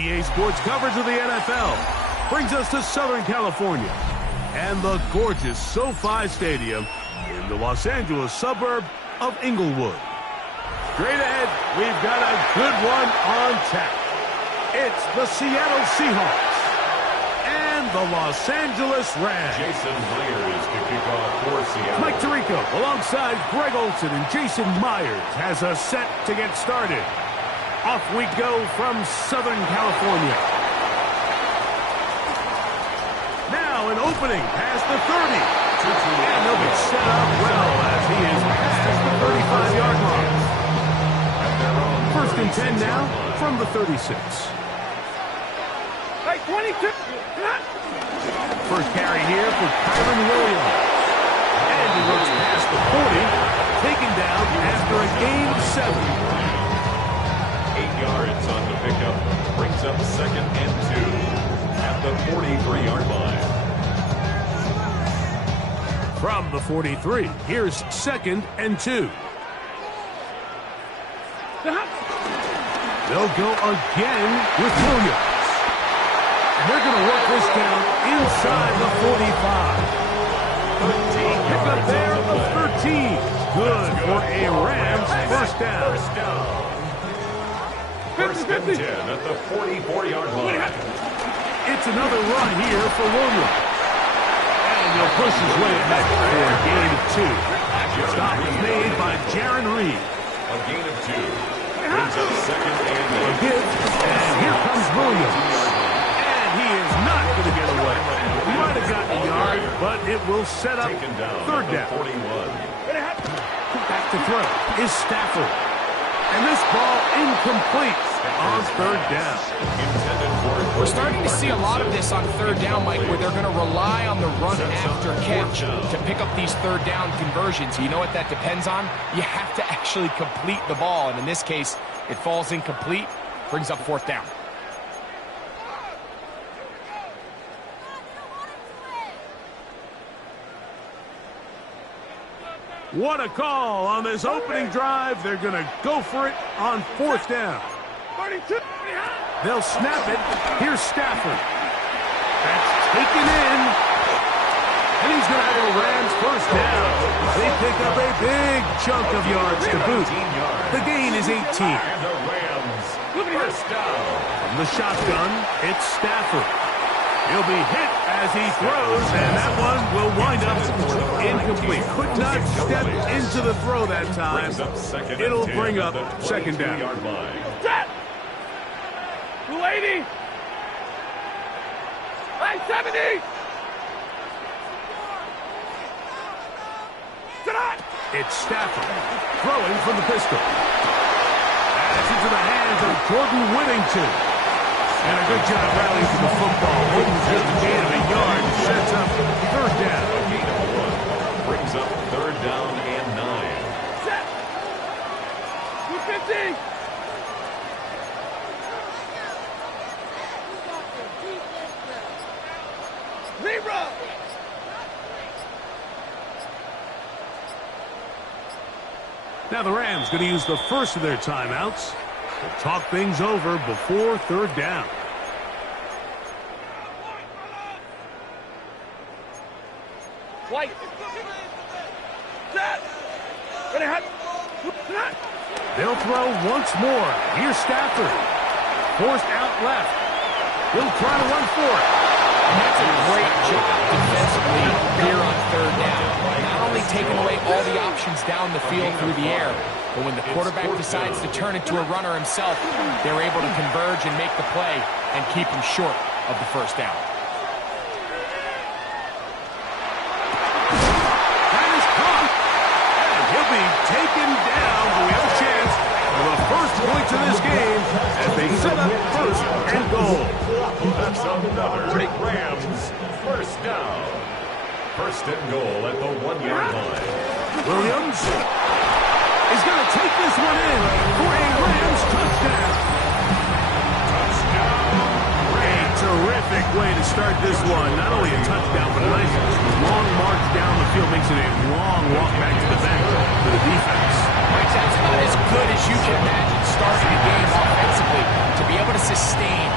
EA Sports coverage of the NFL brings us to Southern California and the gorgeous SoFi Stadium in the Los Angeles suburb of Inglewood. Straight ahead, we've got a good one on tap. It's the Seattle Seahawks and the Los Angeles Rams. Jason Myers to kick off for Seattle. Mike Tirico alongside Greg Olson and Jason Myers has us set to get started. Off we go from Southern California. Now an opening past the 30. And he'll be set up well as he is past the 35-yard line. First and 10 now from the 36. Hey, 22. First carry here for Kyron Williams. And he works past the 40, taken down after a gain of 7. 8 yards on the pickup. Brings up second and 2 at the 43-yard line. From the 43, here's second and 2. They'll go again with Williams. And they're going to work this down inside the 45. Pick up there of 13. Good for a Rams first down. First and 10 at the 44-yard line. It's another run here for Williams. And he'll push his way ahead for a gain of 2. Stop is made by Jaron Reed. A gain of 2. Brings up second and 8. And here comes Williams. And he is not going to get away. He might have gotten a yard, but it will set up third down. 41. Back to throw is Stafford. And this ball incomplete on third down. We're starting to see a lot of this on third down, Mike, where they're going to rely on the run after catch to pick up these third down conversions. You know what that depends on? You have to actually complete the ball, and in this case, it falls incomplete, brings up fourth down. What a call on this opening drive. They're going to go for it on fourth down. They'll snap it. Here's Stafford. That's taken in. And he's going to have a Rams first down. They pick up a big chunk of yards to boot. The gain is 18. And the Rams first down. From the shotgun, it's Stafford. He'll be hit as he throws, and that one will wind up incomplete. Could not step into the throw that time. It'll bring up second down. Set! 280! Hey, 70! It's Stafford throwing from the pistol. That's into the hands of Jordan Whittington. And a good job rallying for the football. Wouldn't just a gain of a yard. Sets up third down. A gain of 1. Brings up third down and 9. Set! 250! Libra! Now the Rams going to use the first of their timeouts to talk things over before third down. White. Set. They'll throw once more. Here's Stafford. Forced out left. He'll try to run for it. And that's a great job defensively here on third down. Not only taking away all the options down the field through the air, but when the quarterback decides to turn into a runner himself, they're able to converge and make the play and keep him short of the first down. That is caught. And he'll be taken down. But we have a chance for the first points of this game as they set up first and goal. That's another Rams first down. First and goal at the 1-yard line. Williams is going to take this one in for a Rams touchdown. A terrific way to start this one. Not only a touchdown, but a nice long march down the field. Makes it a long walk back to the bench for the defense. Mike, that's about as good as you can imagine starting a game offensively. To be able to sustain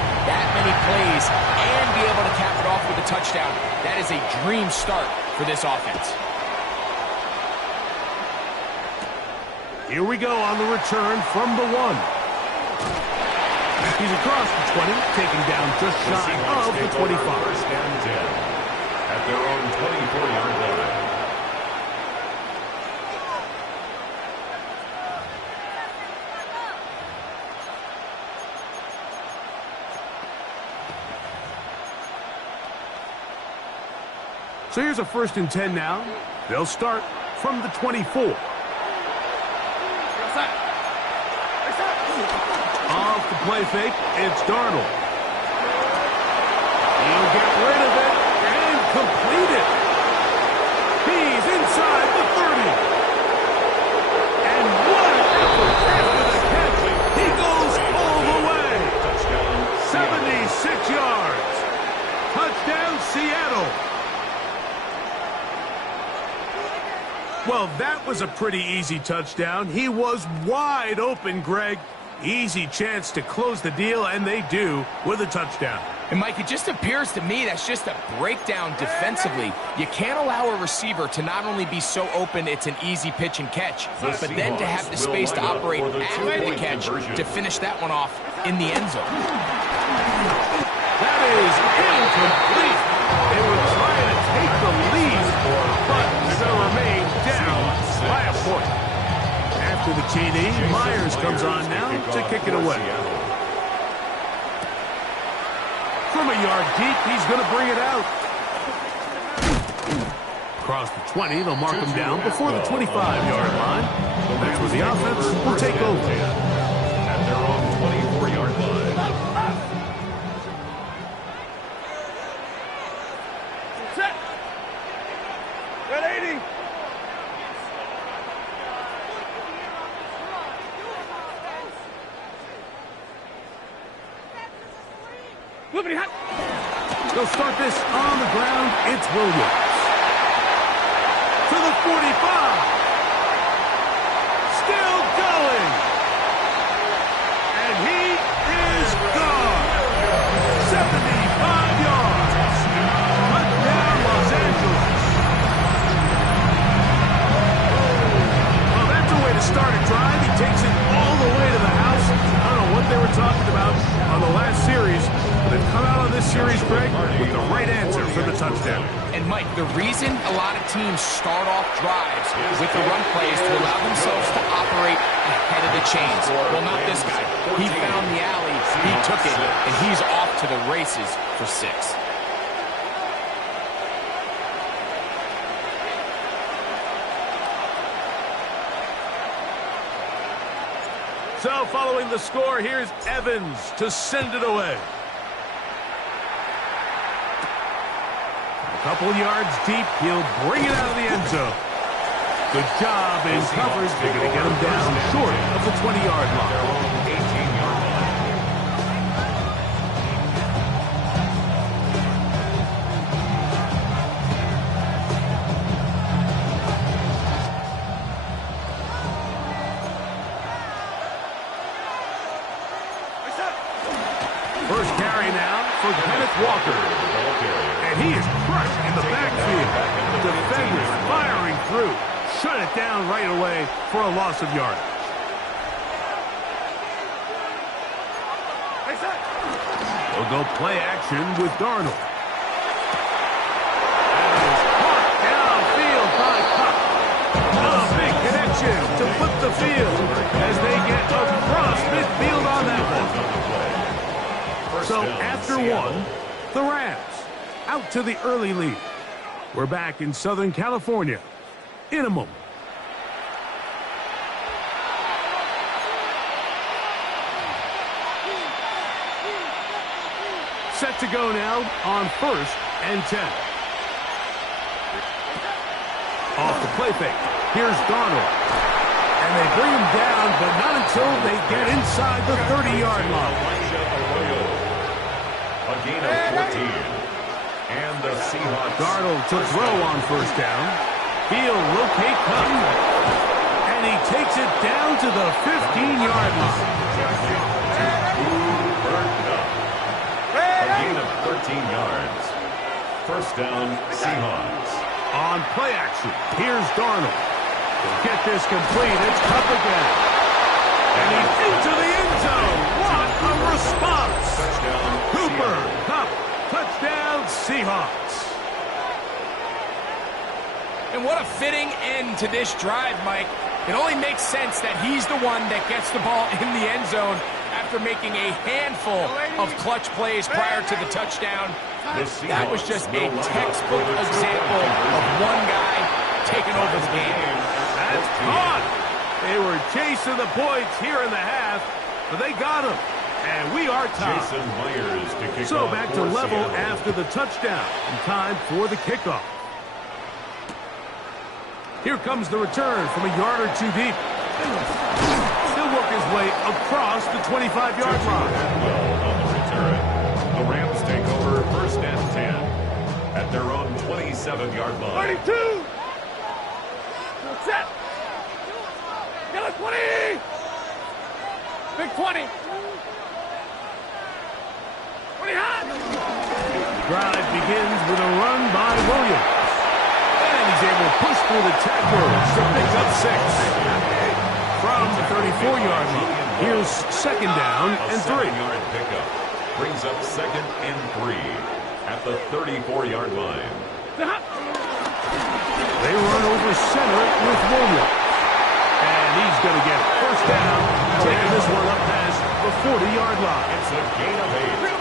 touchdown. That is a dream start for this offense. Here we go on the return from the 1. He's across the 20, taking down just shy of the 25. First and 10 at their own 24-yard line. So here's a 1st and 10 now. They'll start from the 24. Off the play fake, it's Darnold. He'll get rid of it and complete it. He's inside the 30. And what an effort after the catch. He goes all the way. 76 yards. Touchdown, Seattle. Well, that was a pretty easy touchdown. He was wide open, Greg. Easy chance to close the deal, and they do with a touchdown. And, Mike, it just appears to me that's just a breakdown defensively. You can't allow a receiver to not only be so open it's an easy pitch and catch, but then to have the space to operate after the catch to finish that one off in the end zone. That is incomplete. They were trying to take the lead, but they're going to remain down by a point. After the TD, Myers comes on now to kick it away. From a yard deep, he's going to bring it out. Across the 20, they'll mark him down before the 25-yard line. That's where the offense will take over. At their own 24-yard line. Set. Red 80. Flippity hot. They'll start this on the ground. It's Williams. To the 45. Still going. And he is gone. 75 yards. Touchdown, Los Angeles. Well, that's a way to start a drive. He takes it all the way to the house. I don't know what they were talking about on the last series. They've come out of this series, Greg, with the right answer for the touchdown. And, Mike, the reason a lot of teams start off drives with the run plays to allow themselves to operate ahead of the chains. Well, not this guy. He found the alley, he took it, and he's off to the races for 6. So, following the score, here's Evans to send it away. Couple yards deep, he'll bring it out of the end zone. Good job in coverage. They're going to get him down short of the 20-yard line. 18-yard line. First carry now for Kenneth Walker. And he is crushed in the backfield. Defenders firing through. Shut it down right away for a loss of yardage. They'll go play action with Darnold. That is caught downfield by Cup. A big connection to flip the field as they get across midfield on that one. So after one, the Rams out to the early lead. We're back in Southern California in a moment. Set to go now on 1st and 10. Off the play fake. Here's Darnold. And they bring him down, but not until they get inside the 30-yard line. A gain of 14. And the Seahawks. Darnold to throw on 1st down. He'll locate Cup. And he takes it down to the 15-yard line. A gain of 13 yards. First down, Seahawks. On play action, here's Darnold. He'll get this complete. It's Cup again. And he's into the end zone. What a response. Touchdown, Cooper, Seattle. Cup, touchdown, Seahawks. And what a fitting end to this drive, Mike. It only makes sense that he's the one that gets the ball in the end zone after making a handful of clutch plays prior to the touchdown. That was just a textbook example of one guy taking over the game. That's caught. They were chasing the points here in the half, but they got him. And we are tied. Jason Myers to kick So off back to for level Seattle. after the touchdown. And time for the kickoff. Here comes the return from a yard or two deep. He'll work his way across the 25-yard line. Well on the return. The Rams take over first and 10 at their own 27-yard line. 32. Set. Get it, 20. Big 20. 20 hot. Drive begins with a run by Williams. And he's able to push through the tacklers to pick up 6. From the 34-yard line, here's second down and 3. 7-yard pickup brings up second and 3 at the 34-yard line. They run over center with Williams. And he's going to get it. First down, taking this one up past the 40-yard line. It's a gain of 8.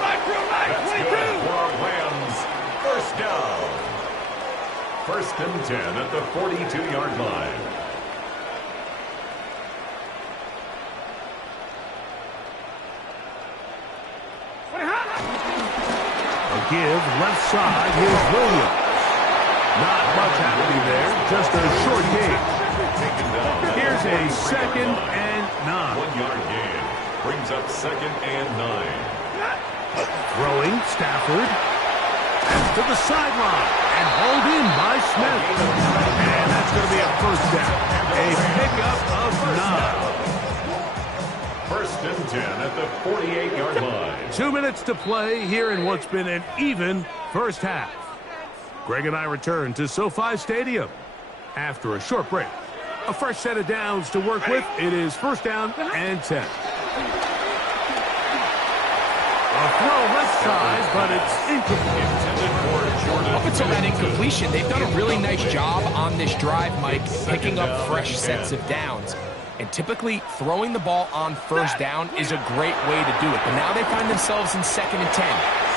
That's 22. good for our Rams. First down. First and 10 at the 42-yard line. A give left side. Here's Williams. Not much happening there. Just a short gain. Taken down. Here's a second and 9. 1-yard gain brings up second and 9. Throwing Stafford. And to the sideline. And hauled in by Smith. And that's going to be a first down. A pickup of 9. First and 10 at the 48-yard line. 2 minutes to play here in what's been an even first half. Greg and I return to SoFi Stadium after a short break. A fresh set of downs to work with. It is first down and 10. A throw left side, but it's incomplete. Intended for Jordan. Up until that incompletion, they've done a really nice job on this drive, Mike, picking up fresh sets of downs. And typically, throwing the ball on first down is a great way to do it. But now they find themselves in second and 10.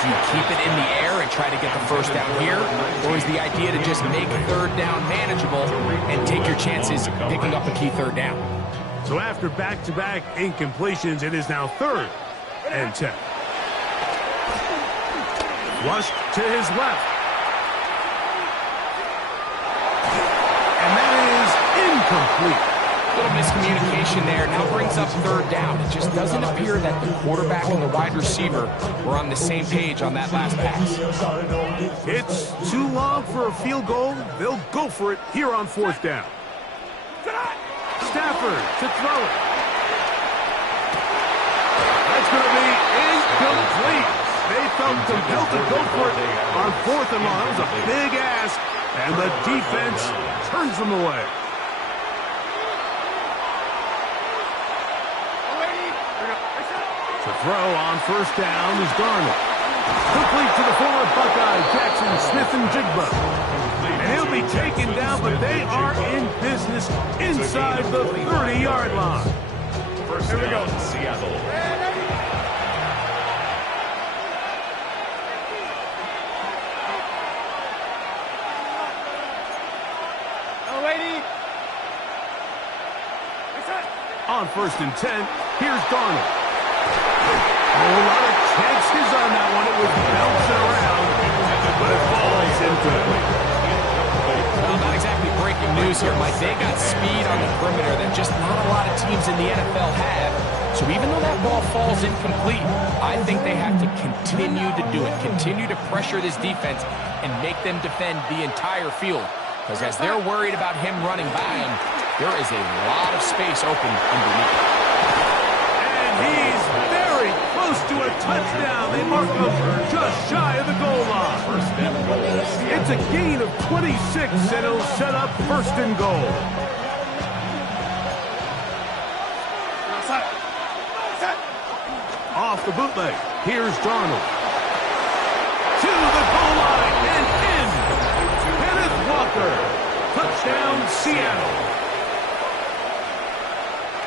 Do you keep it in the air and try to get the first down here? Or is the idea to just make third down manageable and take your chances picking up a key third down? So after back-to-back incompletions, it is now third and 10. Flushed to his left. And that is incomplete. Little miscommunication there. Now brings up third down. It just doesn't appear that the quarterback and the wide receiver were on the same page on that last pass. It's too long for a field goal. They'll go for it here on fourth down. Stafford to throw it. That's going to be incomplete. They felt compelled to go for it on fourth and long. That was a big ask, and the defense turns them away. To throw on first down is Darnold. Complete to the former Buckeye, Jackson Smith-Njigba. And he'll be taken down, but they are in business inside the 30-yard line. First down, Seattle. On first and 10, here's Darnold. A lot of chances on that one. It was bouncing around, but it falls incomplete. Well, not exactly breaking news here, Mike. They got speed on the perimeter that just not a lot of teams in the NFL have. So even though that ball falls incomplete, I think they have to continue to do it. Continue to pressure this defense and make them defend the entire field. Because as they're worried about him running by him, there is a lot of space open underneath. And he's very close close to a touchdown. They mark him just shy of the goal line. First and goal. It's a gain of 26, and it'll set up first and goal. Off the bootleg, here's Darnold. To the goal line and in. Kenneth Walker. Touchdown, Seattle.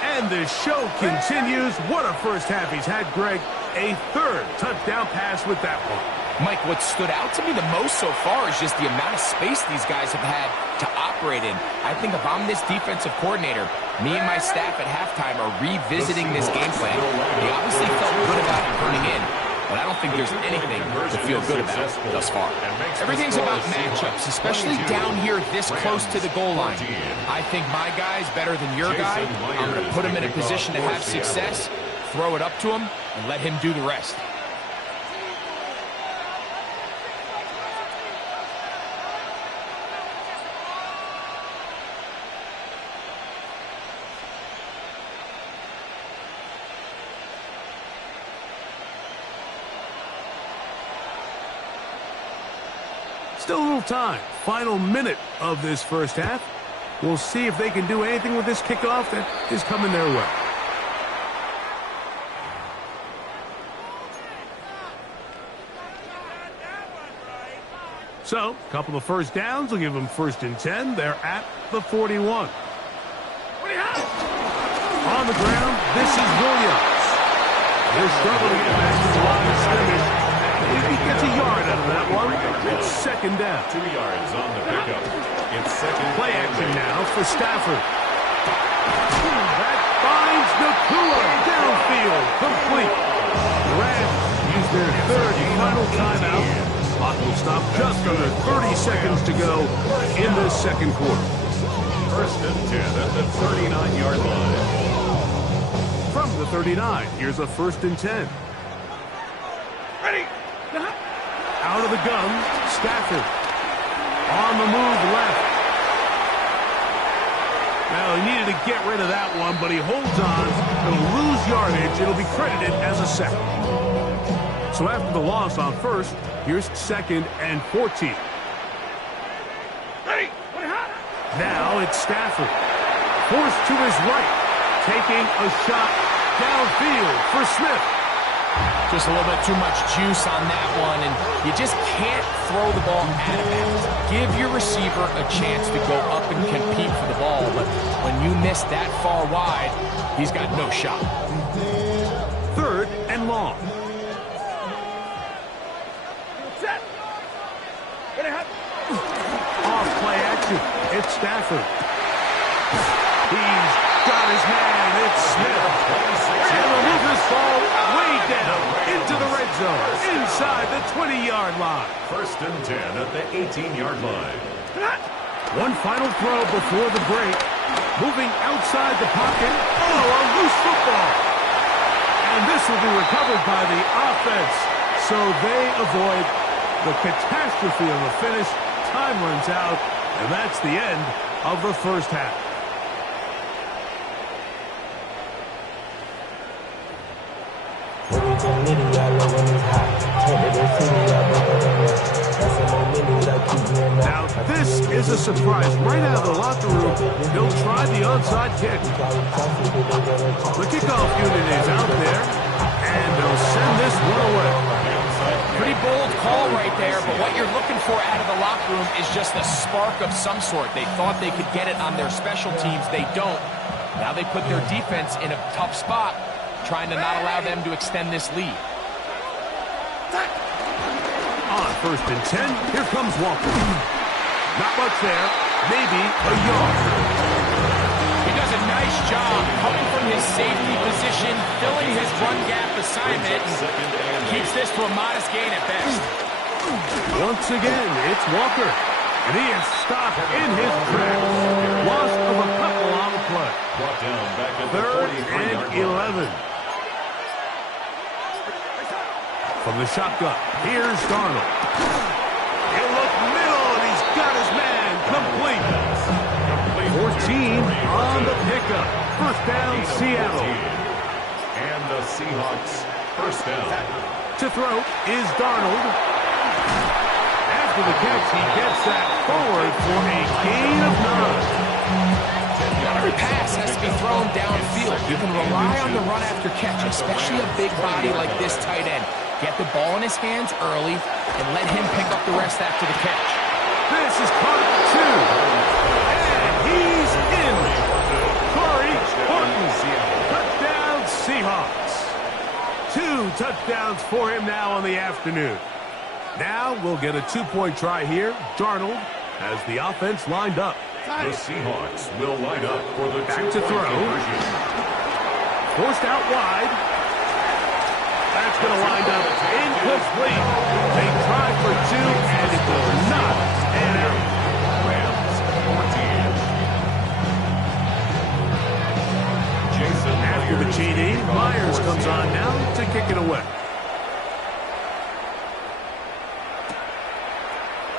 And the show continues. What a first half he's had, Greg. A third touchdown pass with that one. Mike, what stood out to me the most so far is just the amount of space these guys have had to operate in. I think if I'm this defensive coordinator, me and my staff at halftime are revisiting this game plan. They obviously felt good about it coming in, but I don't think there's anything to feel good about thus far. Everything's about matchups, especially down here this close to the goal line. I think my guy's better than your guy. I'm going to put him in a position to have success, throw it up to him, and let him do the rest. Still a little time. Final minute of this first half. We'll see if they can do anything with this kickoff that is coming their way. So, a couple of first downs will give them first and 10. They're at the 41. On the ground, this is Williams. They're struggling to get back to the line of scrimmage. If he gets a yard out of that one, it's second down. 2 yards on the pickup. It's second. Play action now for Stafford. That finds Nakua downfield. Complete. The Rams use their third and final timeout. Clock will stop just under 30 seconds to go in this second quarter. First and 10 at the 39-yard line. From the 39, here's a first and 10. Ready. Out of the gun, Stafford. On the move left. Well, he needed to get rid of that one, but he holds on. He'll lose yardage. It'll be credited as a sack. So after the loss on first, here's second and 14. Ready. Now it's Stafford. Forced to his right. Taking a shot downfield for Smith. Just a little bit too much juice on that one, and you just can't throw the ball out of bounds. Give your receiver a chance to go up and compete for the ball, but when you miss that far wide, he's got no shot. Third and long. Set. Ready. Off play action. It's Stafford. He's got his man. It's Smith. And he'll move this ball way down into the red zone, inside the 20-yard line. First and 10 at the 18-yard line. One final throw before the break. Moving outside the pocket. Oh, a loose football. And this will be recovered by the offense. So they avoid the catastrophe of the finish. Time runs out, and that's the end of the first half. Now, this is a surprise. Right out of the locker room, he'll try the onside kick. The kickoff unit is out there, and they'll send this one away. Pretty bold call right there, but what you're looking for out of the locker room is just a spark of some sort. They thought they could get it on their special teams. They don't. Now they put their defense in a tough spot, trying to not allow them to extend this lead. On first and 10, here comes Walker. Not much there. Maybe a yard. He does a nice job coming from his safety position, filling his run gap assignment, and keeps this to a modest gain at best. Once again, it's Walker. And he is stopped in his tracks. Loss of a couple on the play. Brought down back at the Third 43-yard and 11. line. From the shotgun, here's Darnold. He'll look middle, and he's got his man complete. 14 on the pickup. First down, Seattle. And the Seahawks First down. To throw is Darnold. After the catch, he gets that forward for a gain of 9. Not every pass has to be thrown downfield. You can rely on the run after catch, especially a big body like this tight end. Get the ball in his hands early and let him pick up the rest after the catch. This is caught 2. And he's in. Corey Horton. Touchdown Seahawks. 2 touchdowns for him now on the afternoon. Now we'll get a 2-point try here. Darnold has the offense lined up. The Seahawks will line up for the Back to throw. conversion. Forced out wide. That's going to wind up incomplete. They tried for 2, and it was not an out. Rams 14. Jason After the Myers TD, Myers comes on now to kick it away.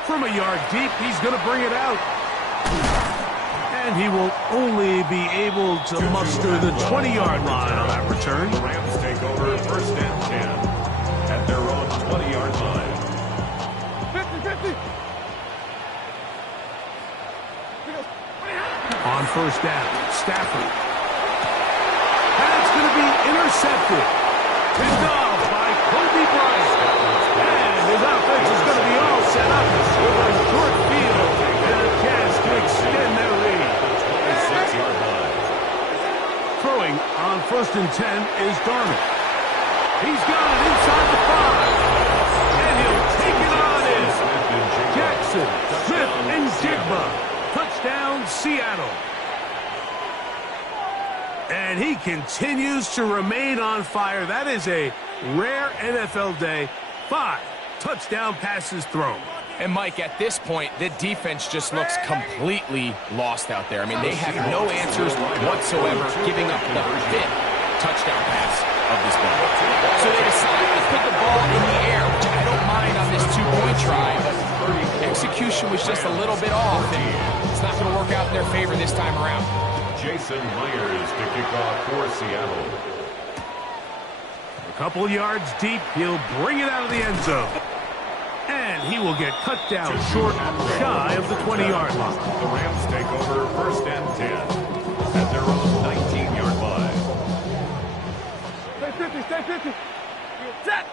From a yard deep, he's going to bring it out. And he will only be able to muster the 20-yard line on that return. The Rams take over first and 10 at their own 20-yard line. 50-50. On first down, Stafford. That's going to be intercepted. Picked off by Kobe Bryant. And his offense is going to be all set up with a short field and a chance to extend their lead. 26-yard line. Throwing on first and 10 is Darnold. He's got it inside the 5. And he'll take it on in. Jackson, Smith, and Jigba. Touchdown, Seattle. And he continues to remain on fire. That is a rare NFL day. 5 touchdown passes thrown. And, Mike, at this point, the defense just looks completely lost out there. I mean, they have no answers whatsoever, giving up the 5th touchdown pass of this game. So they decided to put the ball in the air, which I don't mind on this 2-point try, but execution was just a little bit off, and it's not going to work out in their favor this time around. Jason Myers to kick off for Seattle. A couple yards deep, he'll bring it out of the end zone. And he will get cut down short, shy of the 20-yard line. The Rams take over first and 10 at their own 19-yard line. Stay 50, stay 50. Set.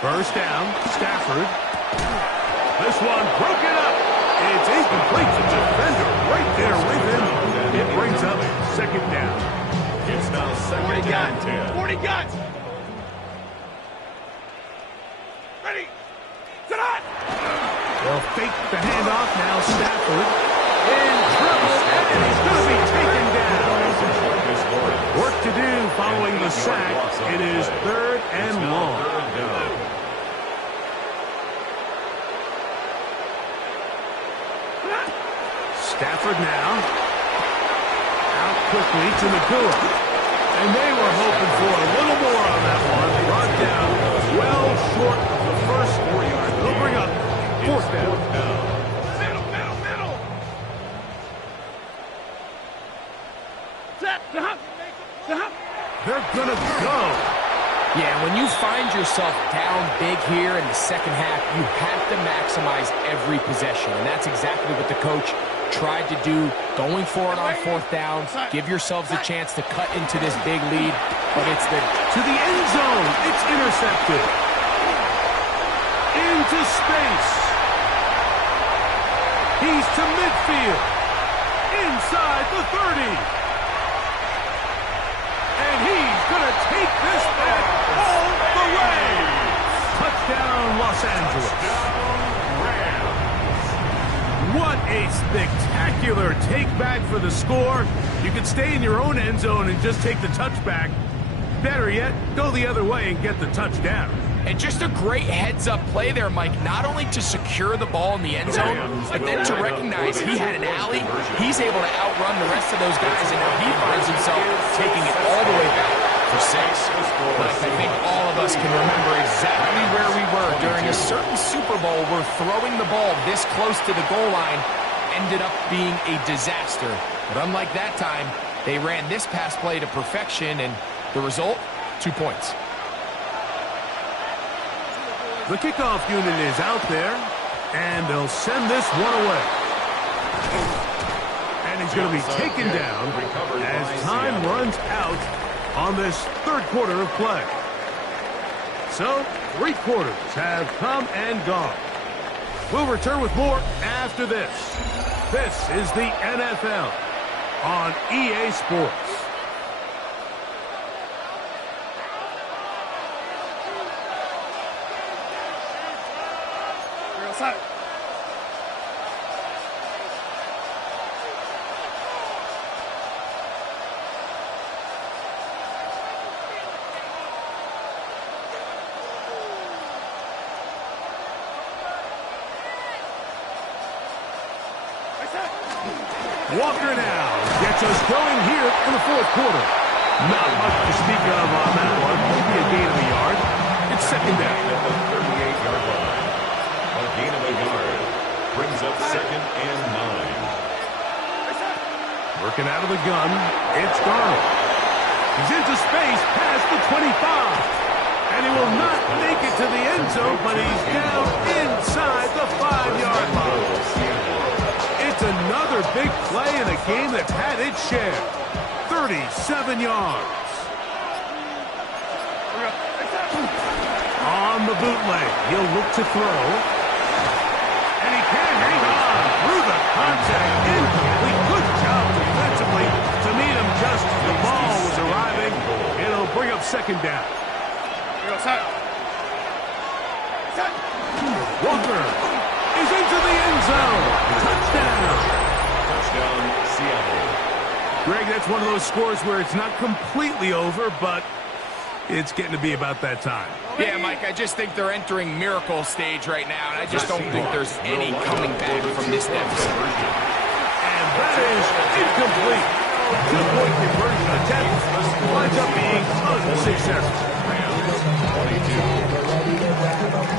First down, Stafford. This one broken up. It's incomplete. The defender right there with him. It brings up second down. It's now second and 10. 40 guns. Ready. Sit on. They'll fake the handoff now. Stafford in trouble, and he's going to be taken down. Work to do following the sack. It is third and long. Stafford now. Out quickly to Nakua. And they were hoping for a little more on that one. Brought down well short of the first 4 yards. They'll bring up fourth down. Middle. Set. Stop. They're going to go. Yeah, when you find yourself down big here in the second half, you have to maximize every possession. And that's exactly what the coach tried to do, going for it on fourth down. Give yourselves a chance to cut into this big lead. But it's to the end zone. It's intercepted. Into space. He's to midfield. Inside the 30. And he's going to take this back all the way. Touchdown, Los Angeles. What a spectacular take-back for the score. You can stay in your own end zone and just take the touchback. Better yet, go the other way and get the touchdown. And just a great heads-up play there, Mike, not only to secure the ball in the end zone, but then to recognize he had an alley. He's able to outrun the rest of those guys, and now he finds himself taking it all the way back for 6. But I think all of us can remember exactly where we were during a certain Super Bowl where throwing the ball this close to the goal line ended up being a disaster. But unlike that time, they ran this pass play to perfection, and the result, 2 points. The kickoff unit is out there, and they'll send this one away. And he's going to be taken down as time runs out on this third quarter of play. So, 3 quarters have come and gone. We'll return with more after this. This is the NFL on EA Sports. You're outside. Walker now gets us going here in the fourth quarter. Not much to speak of on that one. Maybe a gain of a yard. It's second down. At the 38-yard line. A gain of a yard brings up second and 9. Working out of the gun, it's Darnold. He's into space past the 25. And he will not make it to the end zone, but he's down inside the 5-yard line. It's another big play in a game that's had its share. 37 yards. On the bootleg, he'll look to throw. And he can hang on through the contact. Incomplete. Good job defensively to meet him just as the ball was arriving. It'll bring up second down. Walker is into the end zone. Touchdown. Touchdown, Seattle. Greg, that's one of those scores where it's not completely over, but it's getting to be about that time. Yeah, Mike, I just think they're entering miracle stage right now, and I just don't think there's any coming back from this deficit. And that is incomplete. 2-point conversion attempt winds up being unsuccessful.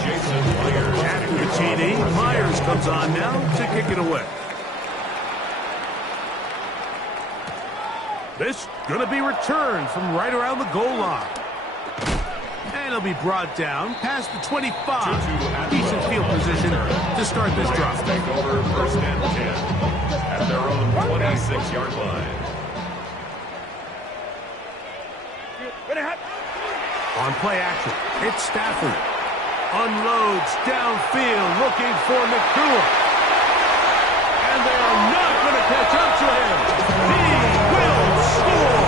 Jason Myers. Adequate TD. Myers comes on now to kick it away. This going to be returned from right around the goal line. And it'll be brought down past the 25. Decent field position to start this drive. Take over first and 10 at their own 26-yard line. On play action, it's Stafford. Unloads downfield looking for McCool. And they are not going to catch up to him. He will score.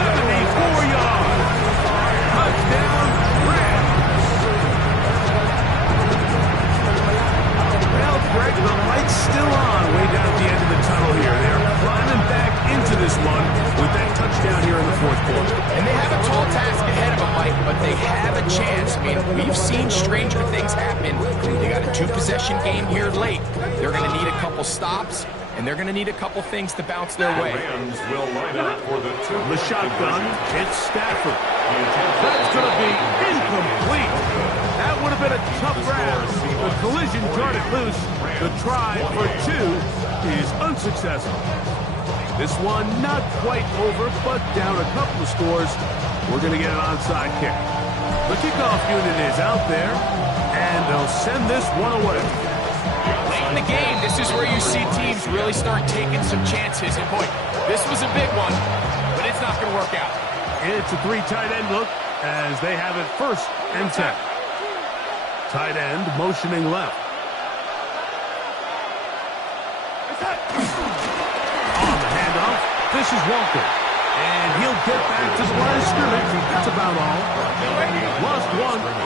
74 yards. Touchdown, Rams. Well, Greg, the light's still on way down at the end of the tunnel here. They are climbing back into this one with that touchdown here in the fourth quarter. And they have a tall task ahead of them, Mike, but they have a chance. I mean, we've seen stranger things happen. They got a 2-possession game here late. They're going to need a couple stops, and they're going to need a couple things to bounce their way. Rams will line up for the shotgun, it's Stafford. That's going to be incomplete. That would have been a tough grab. The collision jarred it loose. The try for 2 is unsuccessful. This one not quite over, but down a couple of scores. We're going to get an onside kick. The kickoff unit is out there, and they'll send this one away. Late in the game, this is where you see teams really start taking some chances. And boy, this was a big one, but it's not going to work out. It's a 3 tight end look as they have it first and 10. Tight end motioning left. On the handoff, this is Walker. And he'll get back to the line of scrimmage. That's about all. Lost 1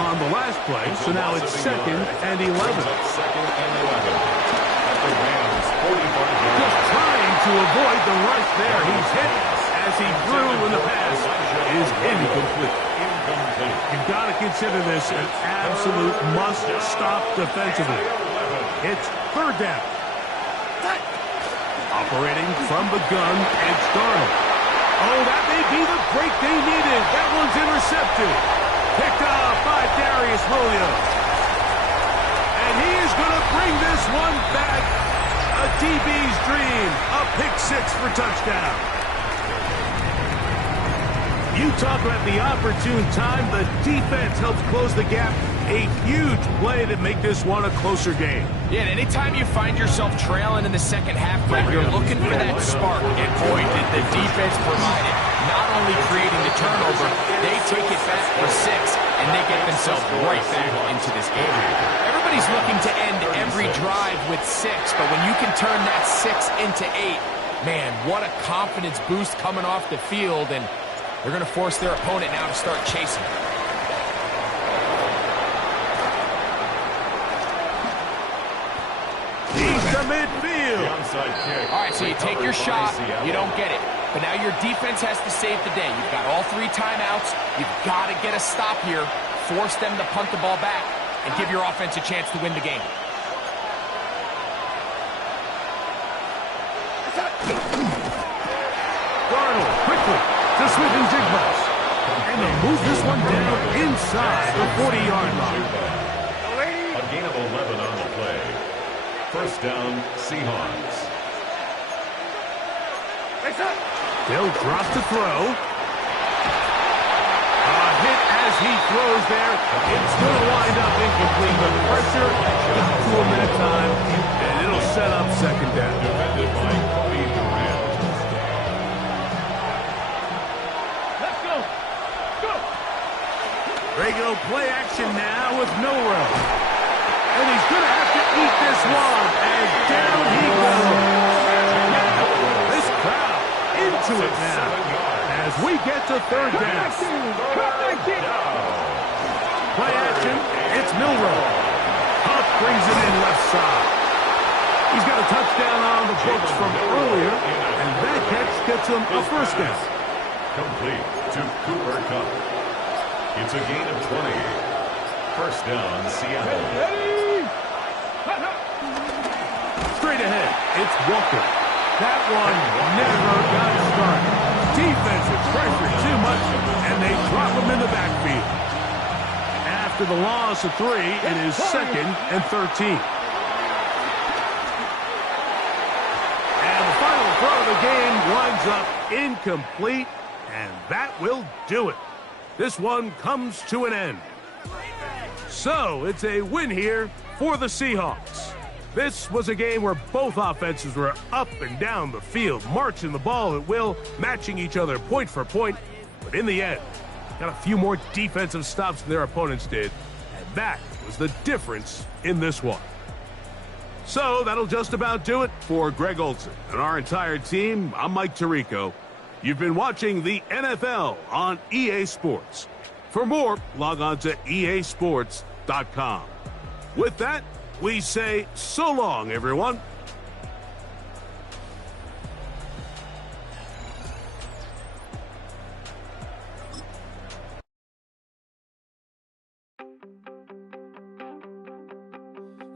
on the last play, so now it's second and 11. Second and 11. At the Rams, 45. Just trying to avoid the rush there. He's hit as he threw when the pass is incomplete. You've got to consider this an absolute must-stop defensively. It's third down. Operating from the gun, it's Darnold. Oh, that may be the break they needed. That one's intercepted. Picked up by Darius Williams. And he is going to bring this one back. A DB's dream. A pick 6 for touchdown. You talk about the opportune time. The defense helps close the gap A huge play to make this one a closer game. Yeah, and anytime you find yourself trailing in the second half, Greg, you're looking for that spark. And boy, did the defense provide it. Not only creating the turnover, they take it back for 6, and they get themselves right back into this game. Everybody's looking to end every drive with 6, but when you can turn that 6 into 8, man, what a confidence boost coming off the field, and they're going to force their opponent now to start chasing. To midfield. All right, so you take your shot, you don't get it. But now your defense has to save the day. You've got all 3 timeouts. You've got to get a stop here, force them to punt the ball back, and give your offense a chance to win the game. Darnold quickly to sweeping Jigbo's. And they move this one down inside the 40-yard line. A gain of 11 on the play. First down, Seahawks. They'll drop to throw. A hit as he throws there. It's going to wind up incomplete, but pressure got to him that time, and it'll set up second down. Defended by Cody Durant. Let's go. Go. Regular play action now with Milrow. And he's going to have to eat this one, and down he goes. This crowd into it now as we get to third down. Play action, it's Milrow. Huff brings it in left side. He's got a touchdown on the books from earlier, and that catch gets him a first down. Complete to Cooper Kupp. It's a gain of 20. First down, Seattle. Straight ahead, it's Walker. That one never got started. Defensive pressure too much, and they drop him in the backfield. After the loss of 3, it is 2nd and 13. And the final throw of the game winds up incomplete, and that will do it. This one comes to an end. So it's a win here for the Seahawks. This was a game where both offenses were up and down the field, marching the ball at will, matching each other point for point. But in the end, got a few more defensive stops than their opponents did, and that was the difference in this one. So that'll just about do it for Greg Olson and our entire team. I'm Mike Tirico. You've been watching the NFL on EA Sports. For more, log on to easports.com. With that, we say so long, everyone.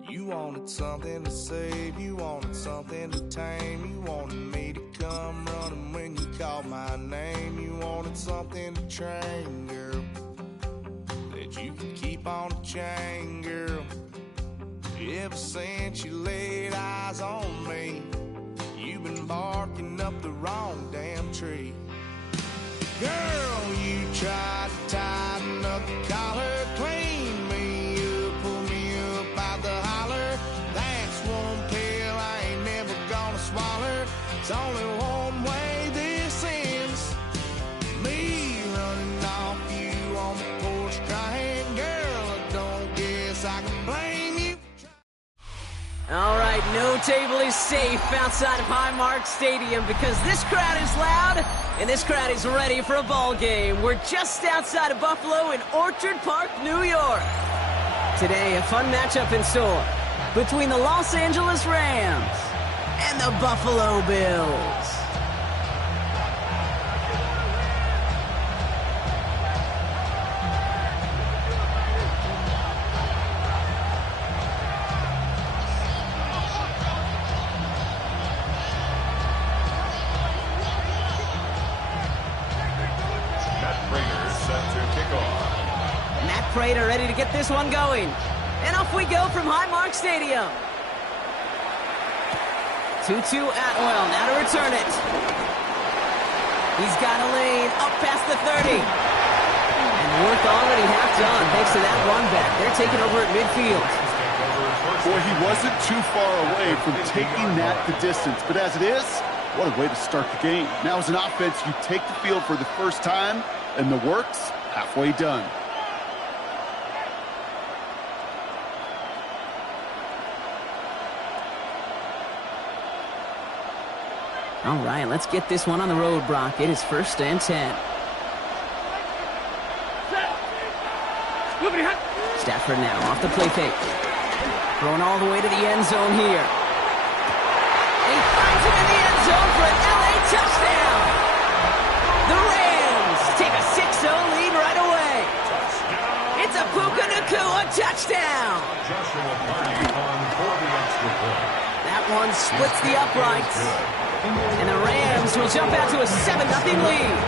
You wanted something to save, you wanted something to tame, you wanted me to come running when you called my name, you wanted something to train, girl, that you could keep on the chain, girl. Ever since you laid eyes on me, you've been barking up the wrong damn tree. Girl, you tried to tighten up the collar, clean me up, pull me up out the holler. That's one pill I ain't never gonna swallow. It's only one way this ends. Me running off you on the porch crying. Girl, I don't guess I can blame you. All right, no table is safe outside of Highmark Stadium because this crowd is loud and this crowd is ready for a ball game. We're just outside of Buffalo in Orchard Park, New York. Today, a fun matchup in store between the Los Angeles Rams and the Buffalo Bills. Prater ready to get this one going. And off we go from Highmark Stadium. 2-2 Atwell, now to return it. He's got a lane up past the 30. And work already half done thanks to that run back. They're taking over at midfield. Boy, he wasn't too far away from taking that the distance. But as it is, what a way to start the game. Now as an offense, you take the field for the first time, and the work's halfway done. All right, let's get this one on the road, Brock. It is 1st and 10. Stafford now off the play fake. Throwing all the way to the end zone here. And he finds it in the end zone for an LA touchdown. The Rams take a 6-0 lead right away. It's a Puka Nacua touchdown. That one splits the uprights. And the Rams will jump out to a 7-0 lead.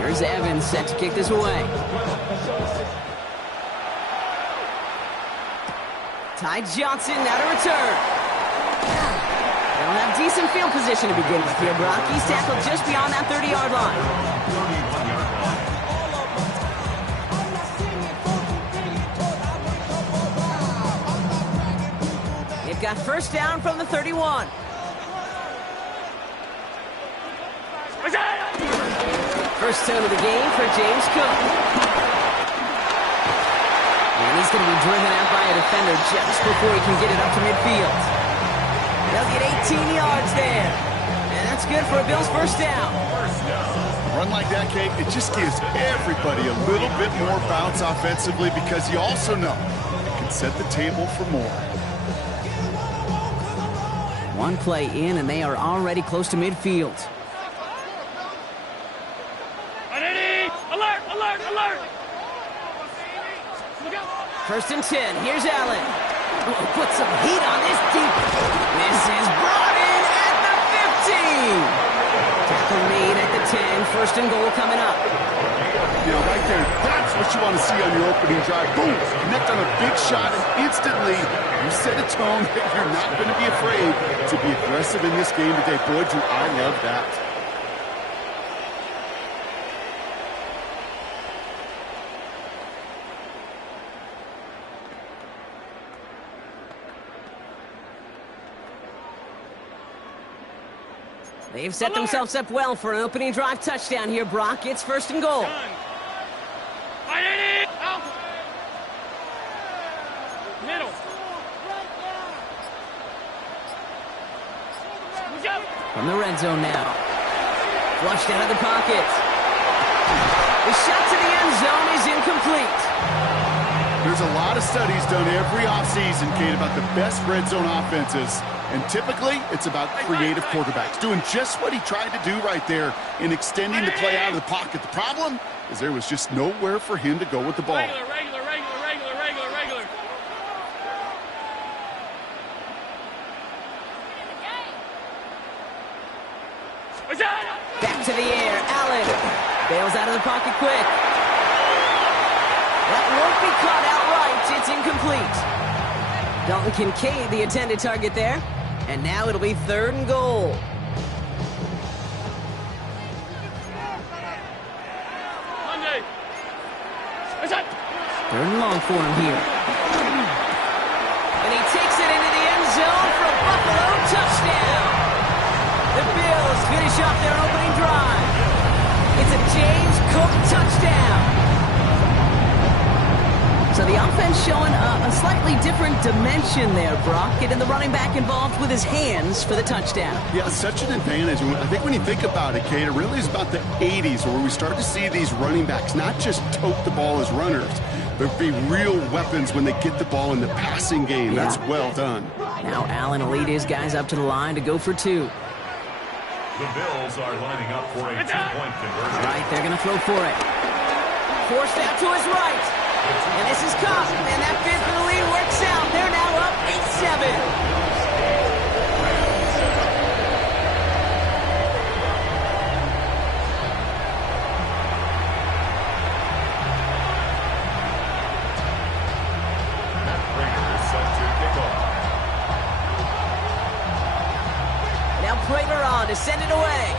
Here's Evans set to kick this away. Ty Johnson now to return. They'll have decent field position to begin with here, Brock. He's tackled just beyond that 30-yard line. Got 1st down from the 31. First down of the game for James Cook. And he's going to be driven out by a defender just before he can get it up to midfield. They'll get 18 yards there. And that's good for a Bills 1st down. A run like that, Kate, it just gives everybody a little bit more bounce offensively because you also know it can set the table for more. One play in, and they are already close to midfield. Alert! Alert! Alert! 1st and 10. Here's Allen. Oh, put some heat on this deep. This is brought in at the 15. Tackle made at the 10. 1st and goal coming up. You know, right there, that's what you want to see on your opening drive. Boom! Connect on a big shot, and instantly you set a tone that you're not going to be afraid to be aggressive in this game today. Boy, do I love that. They've set themselves up well for an opening drive touchdown here, Brock. It's 1st and goal. Middle. From the red zone now. Flushed out of the pocket. The shot to the end zone is incomplete. There's a lot of studies done every offseason, Kate, about the best red zone offenses. And typically, it's about creative quarterbacks doing just what he tried to do right there in extending the play out of the pocket. The problem is there was just nowhere for him to go with the ball. Regular. Back to the air. Allen bails out of the pocket quick. That won't be caught outright. It's incomplete. Dalton Kincaid, the intended target there. And now it'll be 3rd and goal. Monday. 3rd and long for him here. And he takes it into the end zone for a Buffalo touchdown. The Bills finish off their opening drive. It's a James Cook touchdown. So the offense showing a slightly different dimension there, Brock. Getting the running back involved with his hands for the touchdown. Yeah, such an advantage. I think when you think about it, Kate, it really is about the 80s where we start to see these running backs not just tote the ball as runners, but be real weapons when they get the ball in the passing game. Yeah. That's well done. Now Allen will lead his guys up to the line to go for 2. The Bills are lining up for a 2-point conversion. Right, they're going to throw for it. Forced out to his right. And this is Cobb. And that 5th for the lead works out. They're now up 8-7. to send it away.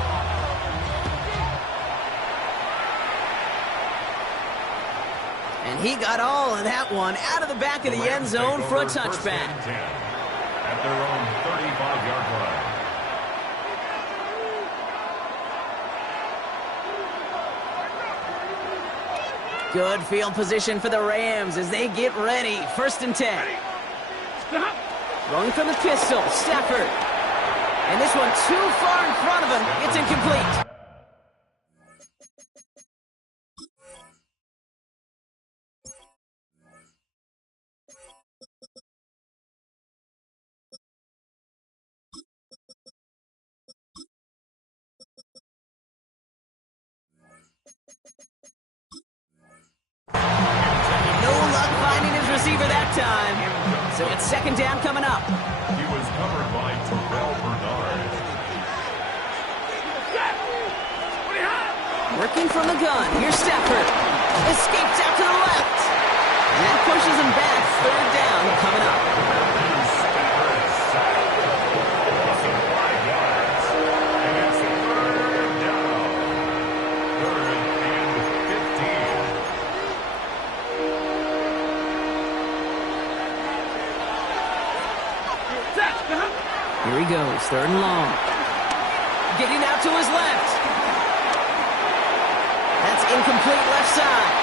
And he got all of that one out of the back of the end zone for a touchback. At their own 35-yard line. Good field position for the Rams as they get ready. 1st and 10. Going from the pistol, Stafford. And this one too far in front of him. It's incomplete. Receiver that time. So it's 2nd down coming up. He was covered by Terrell Bernard. Working from the gun. Here's Stafford. Escapes out to the left. And that pushes him back. 3rd down coming up. Stafford is sacked. Loss of 5 yards. And it's 3rd down. 3rd and 15. Here he goes, 3rd and long. Getting out to his left. That's incomplete left side.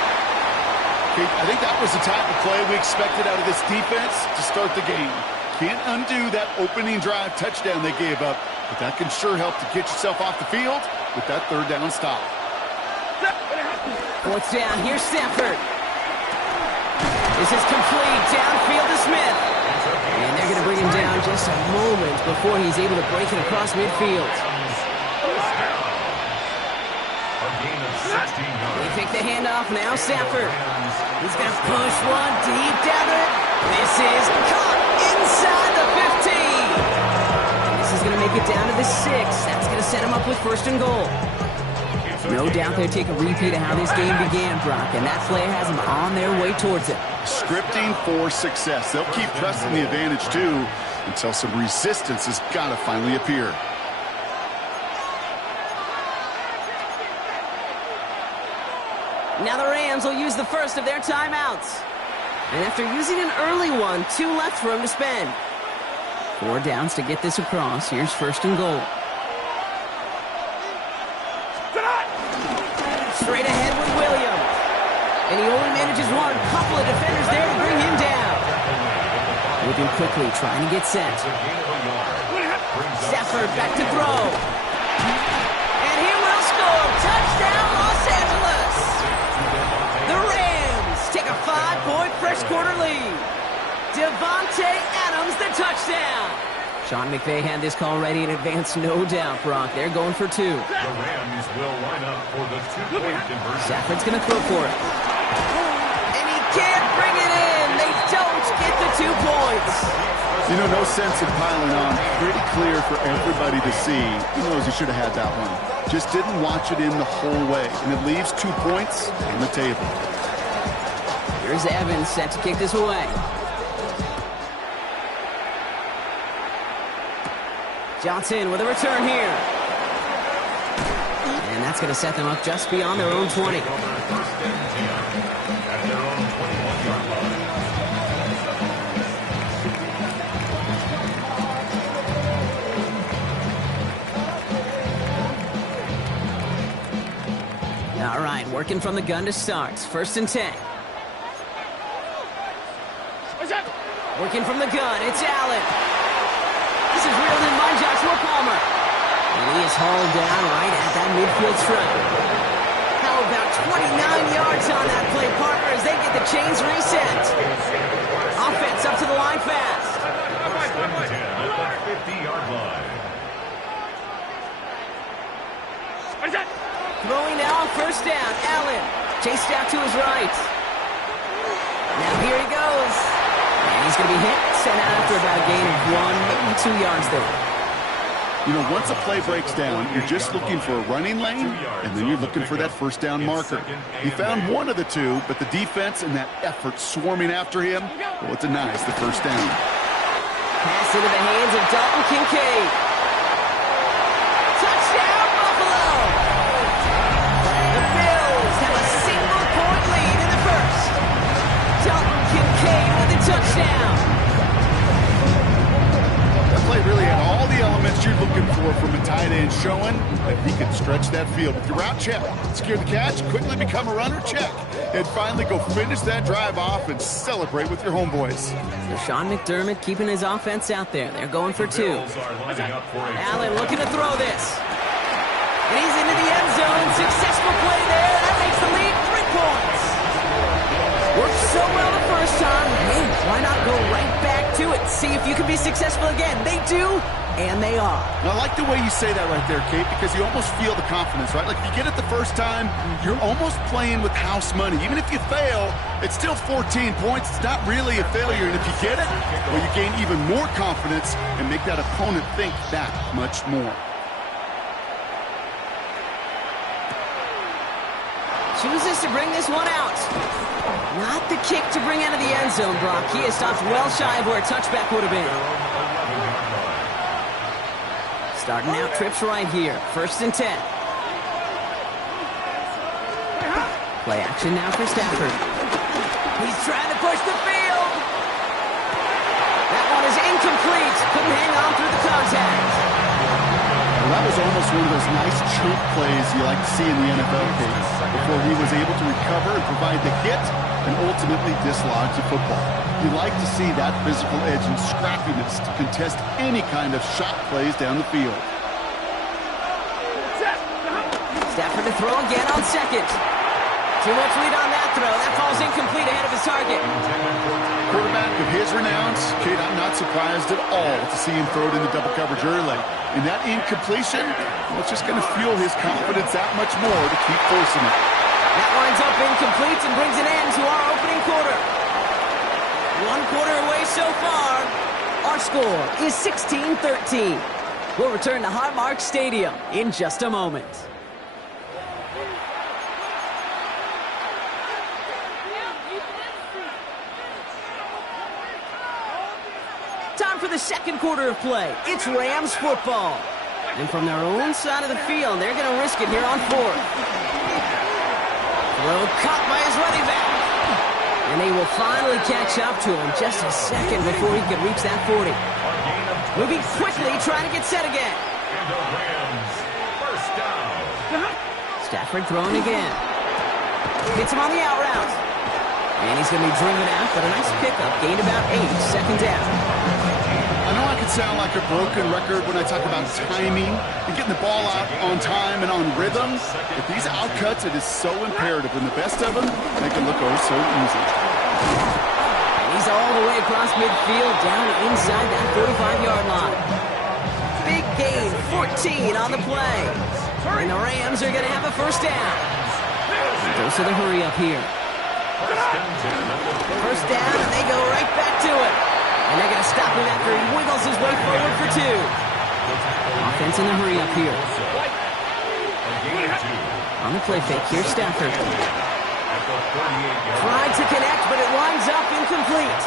Okay, I think that was the type of play we expected out of this defense to start the game. Can't undo that opening drive touchdown they gave up, but that can sure help to get yourself off the field with that 3rd down stop. 4th down, here's Stafford. This is complete, downfield to Smith. And they're going to bring him down just a moment before he's able to break it across midfield. They take the handoff now, Stafford. He's going to push one deep down it. This is caught inside the 15. This is going to make it down to the 6. That's going to set him up with 1st and goal. No doubt they'll take a repeat of how this game began, Brock, and that play has them on their way towards it. Scripting for success. They'll keep pressing the advantage, too, until some resistance has got to finally appear. Now the Rams will use the first of their timeouts. And after using an early one, 2 left for him to spend. 4 downs to get this across. Here's 1st and goal. Straight ahead with Williams. And he only manages one. Couple of defenders there to bring him down. Moving quickly, trying to get set. Stafford back to throw. And he will score. Touchdown, Los Angeles. The Rams take a 5-point first quarter lead. Devontae Adams, the touchdown. Sean McVay had this call ready in advance, no doubt, Brock. They're going for 2. The Rams will line up for the 2-point conversion. Stafford's going to throw for it. And he can't bring it in. They don't get the 2 points. You know, no sense in piling on. Pretty clear for everybody to see. He knows he should have had that one. Just didn't watch it in the whole way. And it leaves 2 points on the table. Here's Evans set to kick this away. Johnson with a return here. And that's going to set them up just beyond their own 20. At their own 21-yard line. All right, working from the gun to start. 1st and 10. Working from the gun, it's Allen. This is reeled in by Joshua Palmer. And he is hauled down right at that midfield stripe. How about 29 yards on that play, partner, as they get the chains reset. Offense up to the line fast. 10 at the 50-yard line. Throwing now on 1st down. Allen chased out to his right. Now here he goes. And he's going to be hit, sent out after about a gain of 1, maybe 2 yards there. You know, once a play breaks down, you're just looking for a running lane, and then you're looking for that 1st down marker. He found one of the 2, but the defense and that effort swarming after him, well, it denies the 1st down. Pass into the hands of Dalton Kincaid. showing that he can stretch that field. With your route, check. Secure the catch, quickly become a runner, check. And finally go finish that drive off and celebrate with your homeboys. So Sean McDermott keeping his offense out there. They're going for two. Allen looking to throw this. And he's into the end zone. Successful play there. That makes the lead 3 points. Worked so well the first time. Hey, why not go right back to it? See if you can be successful again. They do, and they are. Now, I like the way you say that right there, Kate, because you almost feel the confidence, right? Like, if you get it the first time, you're almost playing with house money. Even if you fail, it's still 14 points. It's not really a failure. And if you get it, well, you gain even more confidence and make that opponent think that much more. Chooses to bring this one out. Not the kick to bring out of the end zone, Brock. He is stopped well shy of where a touchback would have been. Starting out trips right here. 1st and 10. Play action now for Stafford. He's trying to push the field. That one is incomplete. Couldn't hang on through the contact. Well, that was almost one of those nice chunk plays you like to see in the NFL case, before he was able to recover and provide the hit and ultimately dislodge the football. You like to see that physical edge and scrappiness to contest any kind of shot plays down the field. Stafford to throw again on 2nd. Too much lead on that throw. That falls incomplete ahead of his target. Quarterback of his renowns, Kate, I'm not surprised at all to see him throw it in the double coverage early. And that incompletion, well, it's just going to fuel his confidence that much more to keep forcing it. That winds up incomplete and brings an end to our opening quarter. 1 quarter away so far. Our score is 16-13. We'll return to Highmark Stadium in just a moment. Time for the 2nd quarter of play. It's Rams football. And from their own side of the field, they're going to risk it here on 4th. Throw caught by his running back. And they will finally catch up to him just a second before he could reach that 40. Moving quickly, trying to get set again. Stafford throwing again. Hits him on the out route. And he's going to be driven out, but a nice pickup. Gained about 8, 2nd down. I know I could sound like a broken record when I talk about timing and getting the ball out on time and on rhythm, but these outcuts, it is so imperative, and the best of them make it look oh so easy. And he's all the way across midfield, down inside that 45-yard line. Big gain, 14 on the play. And the Rams are going to have a 1st down. Goes to the hurry up here. 1st down, and they go right back to it. And they're going to stop him after he wiggles his way forward for 2. Offense in the hurry up here. On the play fake, here's Stafford. Tried to connect, but it winds up incomplete.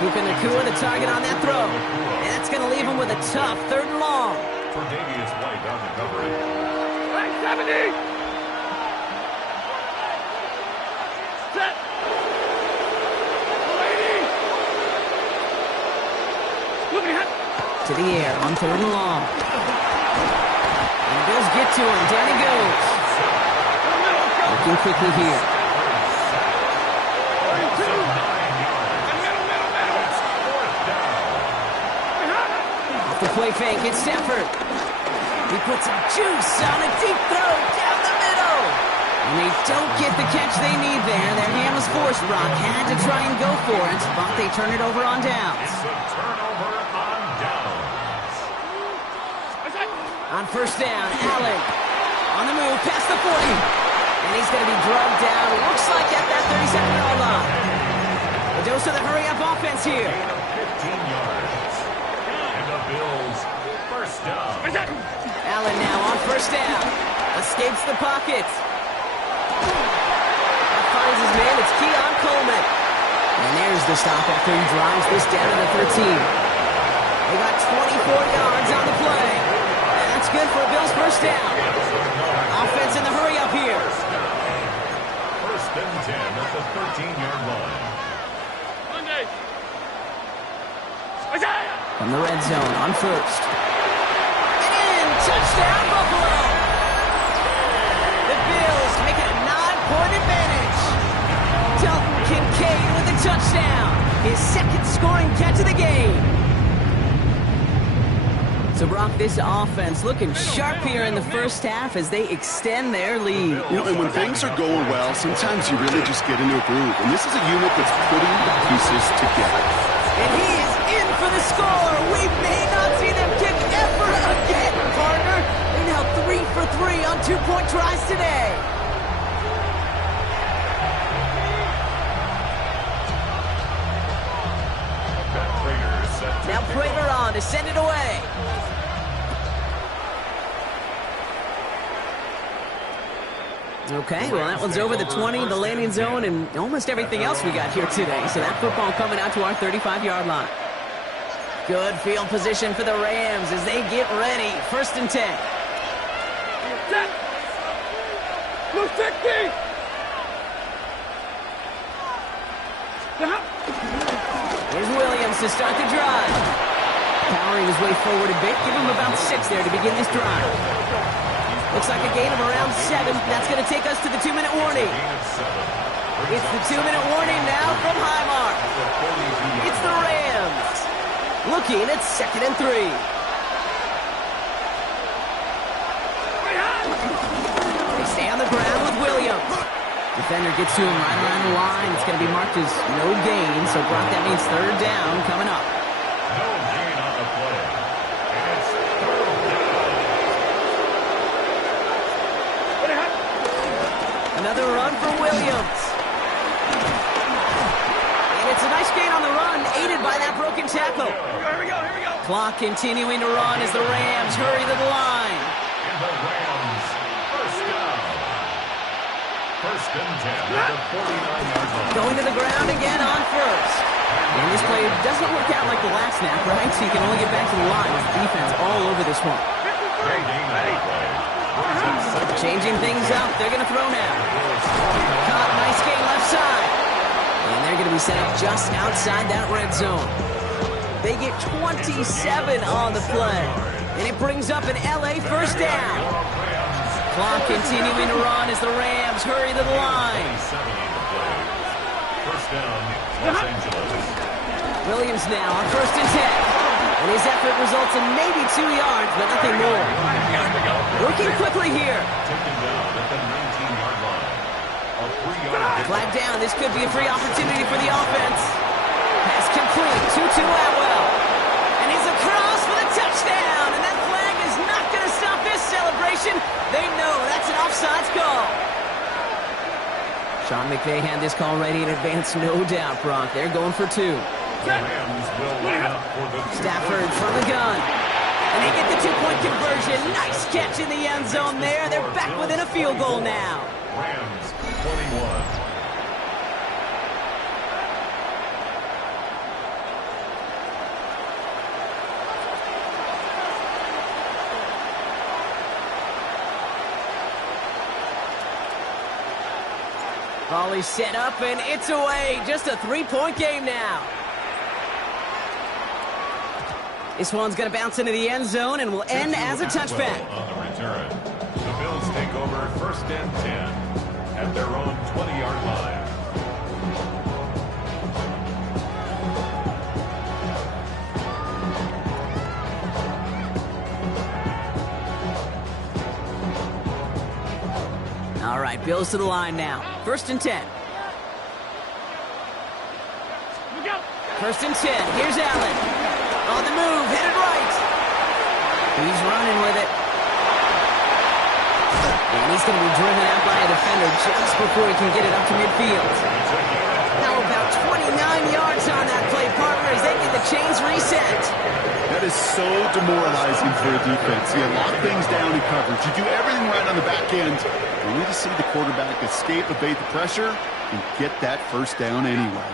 Puka Nacua the target on that throw. And that's going to leave him with a tough 3rd and long. Right, 70! Set! To the air on 3rd and long. And Bills get to him. Down he goes. Looking quickly here. Off the play fake, it's Stafford. He puts some juice on a deep throw down the middle. And they don't get the catch they need there. Their hand was forced. Brock had to try and go for it, but they turn it over on downs. On 1st down, Allen on the move past the 40. And he's going to be drugged down. Looks like at that 37-yard line. The dose of the hurry-up offense here. 15 yards. And the Bills, 1st down. Allen now on 1st down. Escapes the pocket. Finds his man. It's Keon Coleman. And there's the stop after he drives this down to the 13. They got 24 yards on the play. That's good for a Bills 1st down. Offense in the hurry up here. 1st and 10 at the 13-yard line. From the red zone on 1st. And Touchdown, Buffalo! The Bills make it a 9-point advantage. Dalton Kincaid with a touchdown. His second scoring catch of the game. So, Brock, this offense looking sharp here in the first half as they extend their lead. You know, and when things are going well, sometimes you really just get into a groove. And this is a unit that's putting the pieces together. And he is in for the score. We may not see them kick ever again, partner. They're now 3 for 3 on 2-point tries today. Now Prater on to send it away. Okay, well, that one's over the 20, the landing zone, and almost everything else we got here today. So that football coming out to our 35-yard line. Good field position for the Rams as they get ready. 1st and 10. Set. Blue 60. Here's Williams to start the drive. Powering his way forward a bit. Give him about 6 there to begin this drive. Looks like a gain of around 7. That's going to take us to the 2-minute warning. It's the 2-minute warning now from Highmark. It's the Rams. Looking at 2nd and 3. They stay on the ground with Williams. Defender gets to him right around the line. It's going to be marked as no gain. So, Brock, that means 3rd down coming up. No gain on the play. And it's 3rd down. Another run for Williams. And it's a nice gain on the run, aided by that broken tackle. Here we go. Clock continuing to run as the Rams hurry to the line. And the Rams, 1st down. 1st and 10 at the 49-yard line. Going to the ground again on 1st. And this play doesn't work out like the last snap, right? So you can only get back to the line with the defense all over this one. No gain on the play. Changing things up. They're going to throw now. Caught, nice gain left side. And they're going to be set up just outside that red zone. They get 27 on the play. And it brings up an LA 1st down. Clock continuing to run as the Rams hurry to the line. 1st down, Los Angeles. Williams now on 1st and 10. And his effort results in maybe 2 yards, but nothing more. Working quickly here. Taken down at the 19-yard line. A 3-yard Flag down. This could be a free opportunity for the offense. Pass complete. 2-2 Atwell. And he's across for the touchdown. And that flag is not going to stop this celebration. They know that's an offsides call. Sean McVay had this call ready in advance, no doubt, Brock. They're going for 2. The Rams will line up for the Stafford from the gun. And they get the 2-point conversion. Nice catch in the end zone there. They're back within a field goal now. Rams 21. Volley set up, and it's away. Just a 3-point game now. This one's going to bounce into the end zone and will end as a touchback. On the return, the Bills take over 1st and 10 at their own 20-yard line. All right, Bills to the line now. 1st and 10. 1st and 10. Here's Allen. On the move, headed right. He's running with it. And he's going to be driven out by a defender just before he can get it up to midfield. How about 29 yards on that play, partner, as they get the chains reset. That is so demoralizing for a defense. You lock things down in coverage. You do everything right on the back end. You need to see the quarterback escape, evade the pressure, and get that 1st down anyway.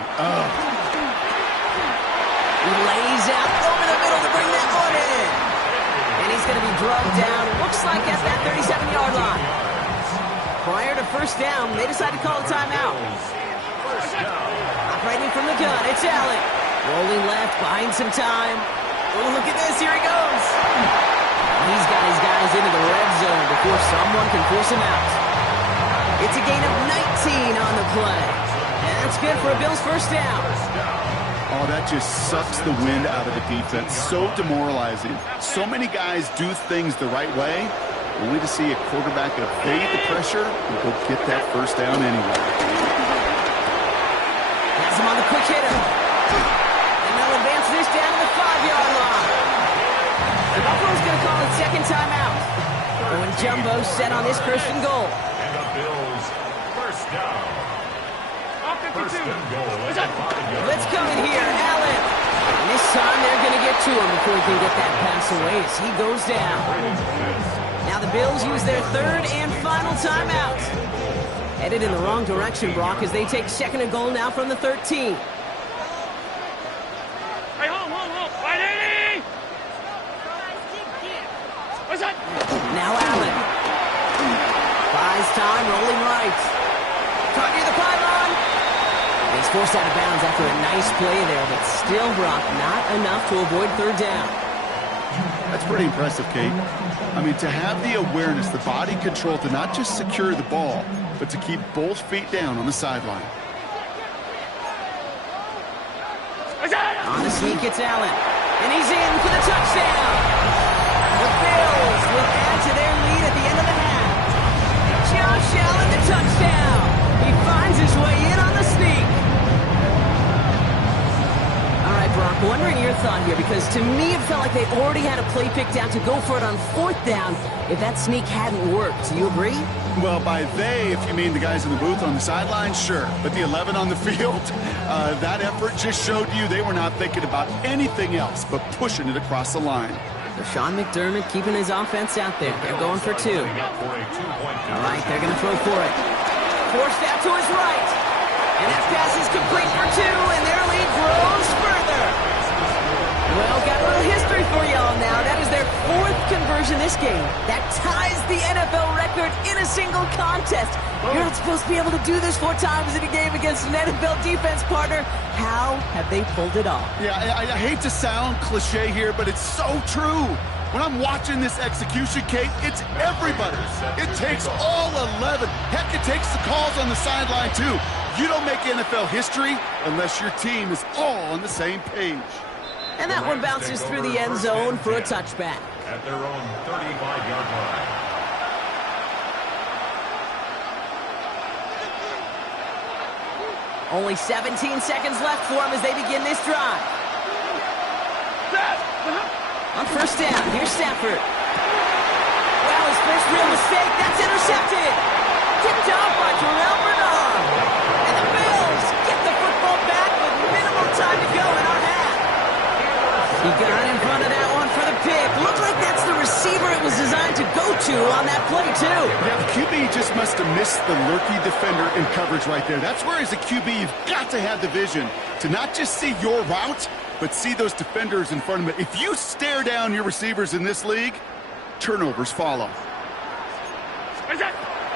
He lays out over the middle to bring that one in. And he's going to be drugged down, looks like at that 37-yard line. Prior to 1st down, they decided to call a timeout. Operating from the gun, it's Allen. Rolling left, buying some time. Oh, look at this, here he goes. He he's got his guys into the red zone before someone can force him out. It's a gain of 19 on the play. And that's good for a Bills first down. Oh, that just sucks the wind out of the defense. So demoralizing. So many guys do things the right way, only to see a quarterback evade the pressure and go get that first down anyway. Has him on the quick hitter. And they'll advance this down to the 5-yard line. The Buffalo's going to call it second timeout. Going jumbo set on this first and goal. And the Bills first down. First and goal. Let's come in here, Allen. And this time they're going to get to him before he can get that pass away as he goes down. Now the Bills use their third and final timeout. Headed in the wrong direction, Brock, as they take second and goal now from the 13. Hey, hold. 180! What's that? Now Allen. Buys time, rolling right. Caught near the pylon. And he's forced out of bounds after a nice play there, but still, Brock, not enough to avoid third down. That's pretty impressive, Kate. I mean, to have the awareness, the body control to not just secure the ball, but to keep both feet down on the sideline. On the sneak, it's Allen. And he's in for the touchdown. The Bills will add to their lead at the end of the half. Josh Allen, the touchdown. He finds his way in on the sneak. All right, Brock, wondering your thought here, because to me it felt like they already had a play picked out to go for it on fourth down if that sneak hadn't worked. Do you agree? Well, by they, if you mean the guys in the booth on the sideline, sure. But the 11 on the field, that effort just showed you they were not thinking about anything else but pushing it across the line. Sean McDermott keeping his offense out there. They're going for two. All right, they're going to throw for it. Forced out to his right. And that pass is complete for two, and their lead grows further. Well, got a little history for y'all now. That is their fourth conversion this game. That ties the NFL record in a single contest. You're not supposed to be able to do this 4 times in a game against an NFL defense partner. How have they pulled it off? Yeah, I hate to sound cliche here, but it's so true. When I'm watching this execution, Kate, it's everybody. It takes all 11. Heck, it takes the calls on the sideline, too. You don't make NFL history unless your team is all on the same page. And that one bounces through the end zone for a touchback. At their own 35-yard line. Only 17 seconds left for him as they begin this drive. On first down, here's Stafford. Well, his first real mistake, that's intercepted. Tipped off by Terrell Bernard. And the Bills get the football back with minimal time to go in our half. He got in front of that one for the pick. Looks like that's the receiver it was designed to go to on that play, too. Yeah, the QB just must have missed the lurky defender in coverage right there. That's where, as a QB, you've got to have the vision to not just see your route, but see those defenders in front of it. If you stare down your receivers in this league, turnovers follow.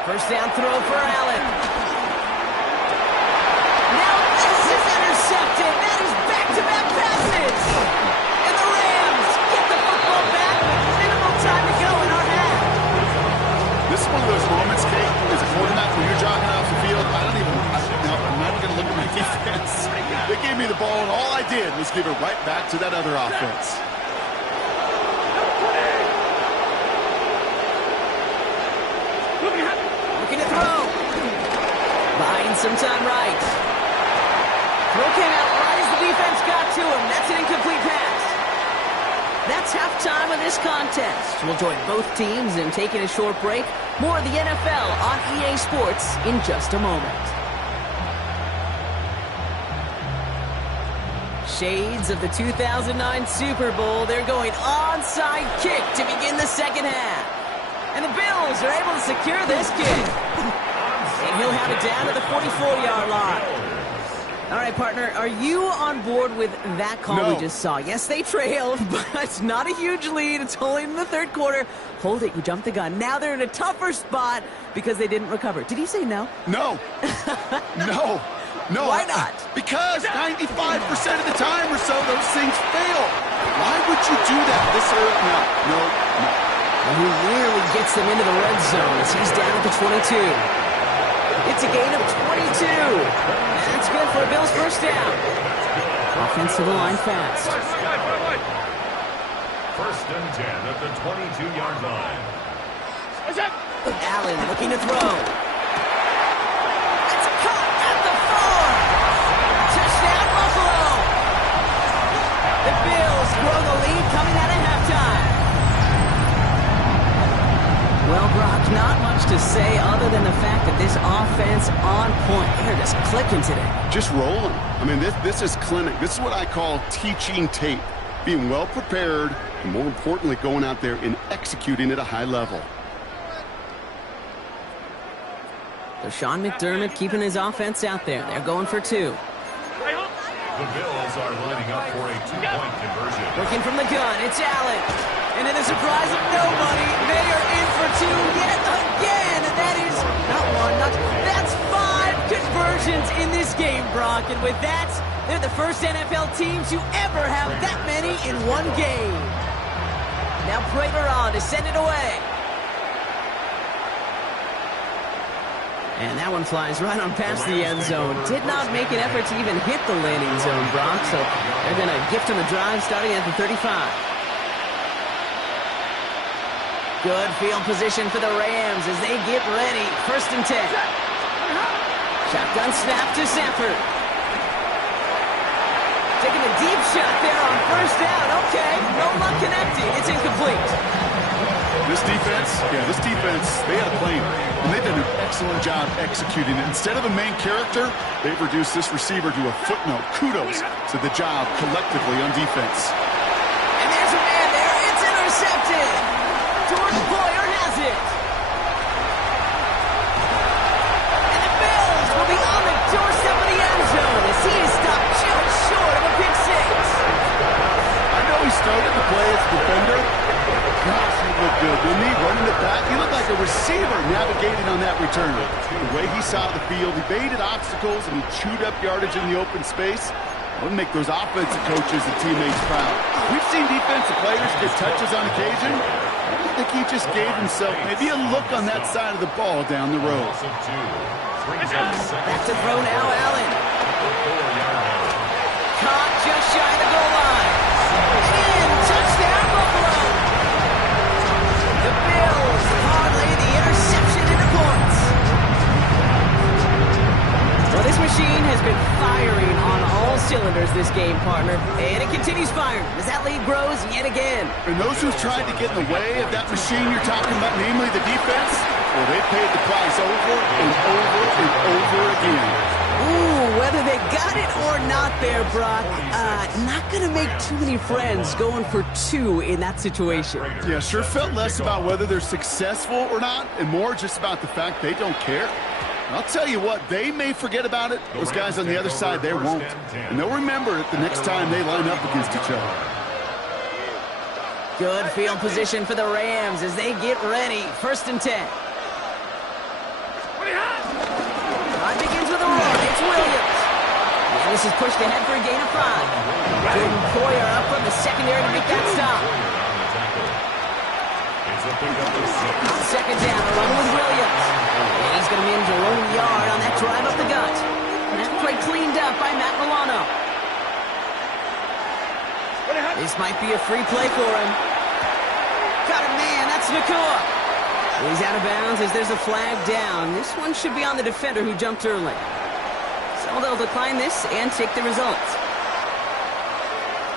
First down throw for Allen. Now this is intercepted. That is back-to-back passes. And the Rams get the football back with minimal time to go in our half. This is one of those moments, Kate, as a quarterback, when you're jogging off the field, I'm not even going to look at my defense. They gave me the ball, and all I did was give it right back to that other offense. Looking to throw. Buying some time right. Throw came out right as the defense got to him. That's an incomplete pass. That's halftime of this contest. We'll join both teams in taking a short break. More of the NFL on EA Sports in just a moment. Shades of the 2009 Super Bowl. They're going onside kick to begin the second half. And the Bills are able to secure this kick. And he'll have it down to the 44-yard line. All right, partner, are you on board with that call we just saw? Yes, they trailed, but it's not a huge lead. It's only in the third quarter. Hold it, you jumped the gun. Now they're in a tougher spot because they didn't recover. Did he say no? No. No. No. Why not? Because 95% of the time or so, those things fail. Why would you do that this early? No. And he nearly gets them into the red zone as he's down at the 22. It's a gain of 22. That's good for a Bills first down. Offense to the line fast. First and 10 at the 22-yard line. Allen looking to throw. It's caught at the 4. Touchdown, Buffalo. The Bills grow the lead coming out of halftime. Well, Brock, not much to say other than the fact that this offense on point. They're just clicking today. Just rolling. I mean, this is clinic. This is what I call teaching tape. Being well prepared, and more importantly, going out there and executing at a high level. So Sean McDermott keeping his offense out there. They're going for 2. The Bills are lining up for a 2-point conversion. Working from the gun, it's Allen. And to the surprise of nobody, they are in for 2 yet again. That is not one, that's 5 conversions in this game, Brock. And with that, they're the first NFL team to ever have that many in one game. Now Prater on to send it away. And that one flies right on past the end zone. Did not make an effort to even hit the landing zone, Brock. So they're going to gift him a drive starting at the 35. Good field position for the Rams as they get ready. First and 10. Shotgun snap to Sanford. Taking a deep shot there on first down. Okay, no luck connecting. It's incomplete. This defense, they had a plan, and they've done an excellent job executing it. Instead of a main character, they've reduced this receiver to a footnote. Kudos to the job collectively on defense. And there's a man there. It's intercepted. Jordan Poyer has it. And the Bills will be on the doorstep of the end zone as he is stopped just short of a pick 6. I know he started the play as a defender. Gosh, he looked good, didn't he? Running it back, he looked like a receiver navigating on that return. The way he saw the field, he baited obstacles, and he chewed up yardage in the open space. Wouldn't make those offensive coaches and teammates proud. We've seen defensive players get touches on occasion. I think he just gave himself maybe a look on that side of the ball down the road. Back to throw now, Allen. Caught just shy of the goal line. In, touchdown, Buffalo. The Bills parlay the interception into points. Well, this machine has been firing on all cylinders this game, partner. And it continues firing as that lead grows yet again. And those who've tried to get in the way of that machine you're talking about, namely the defense, well, they paid the price over and over and over again. Ooh, whether they got it or not there, Brock, not going to make too many friends going for 2 in that situation. Yeah, sure felt less about whether they're successful or not and more just about the fact they don't care. And I'll tell you what, they may forget about it. Those guys on the other side, they won't. And they'll remember it the next time they line up against each other. Good field position for the Rams as they get ready. First and 10. Drive begins with a run. It's Williams. And this is pushed ahead for a gain of 5. Jordan Poyer up from the secondary to make that stop. On second down, run with Williams. And he's going to manage a lone yard on that drive up the gut. And that play cleaned up by Matt Milano. This might be a free play for him. Got a man, that's Nakua. He's out of bounds as there's a flag down. This one should be on the defender who jumped early. So they'll decline this and take the results.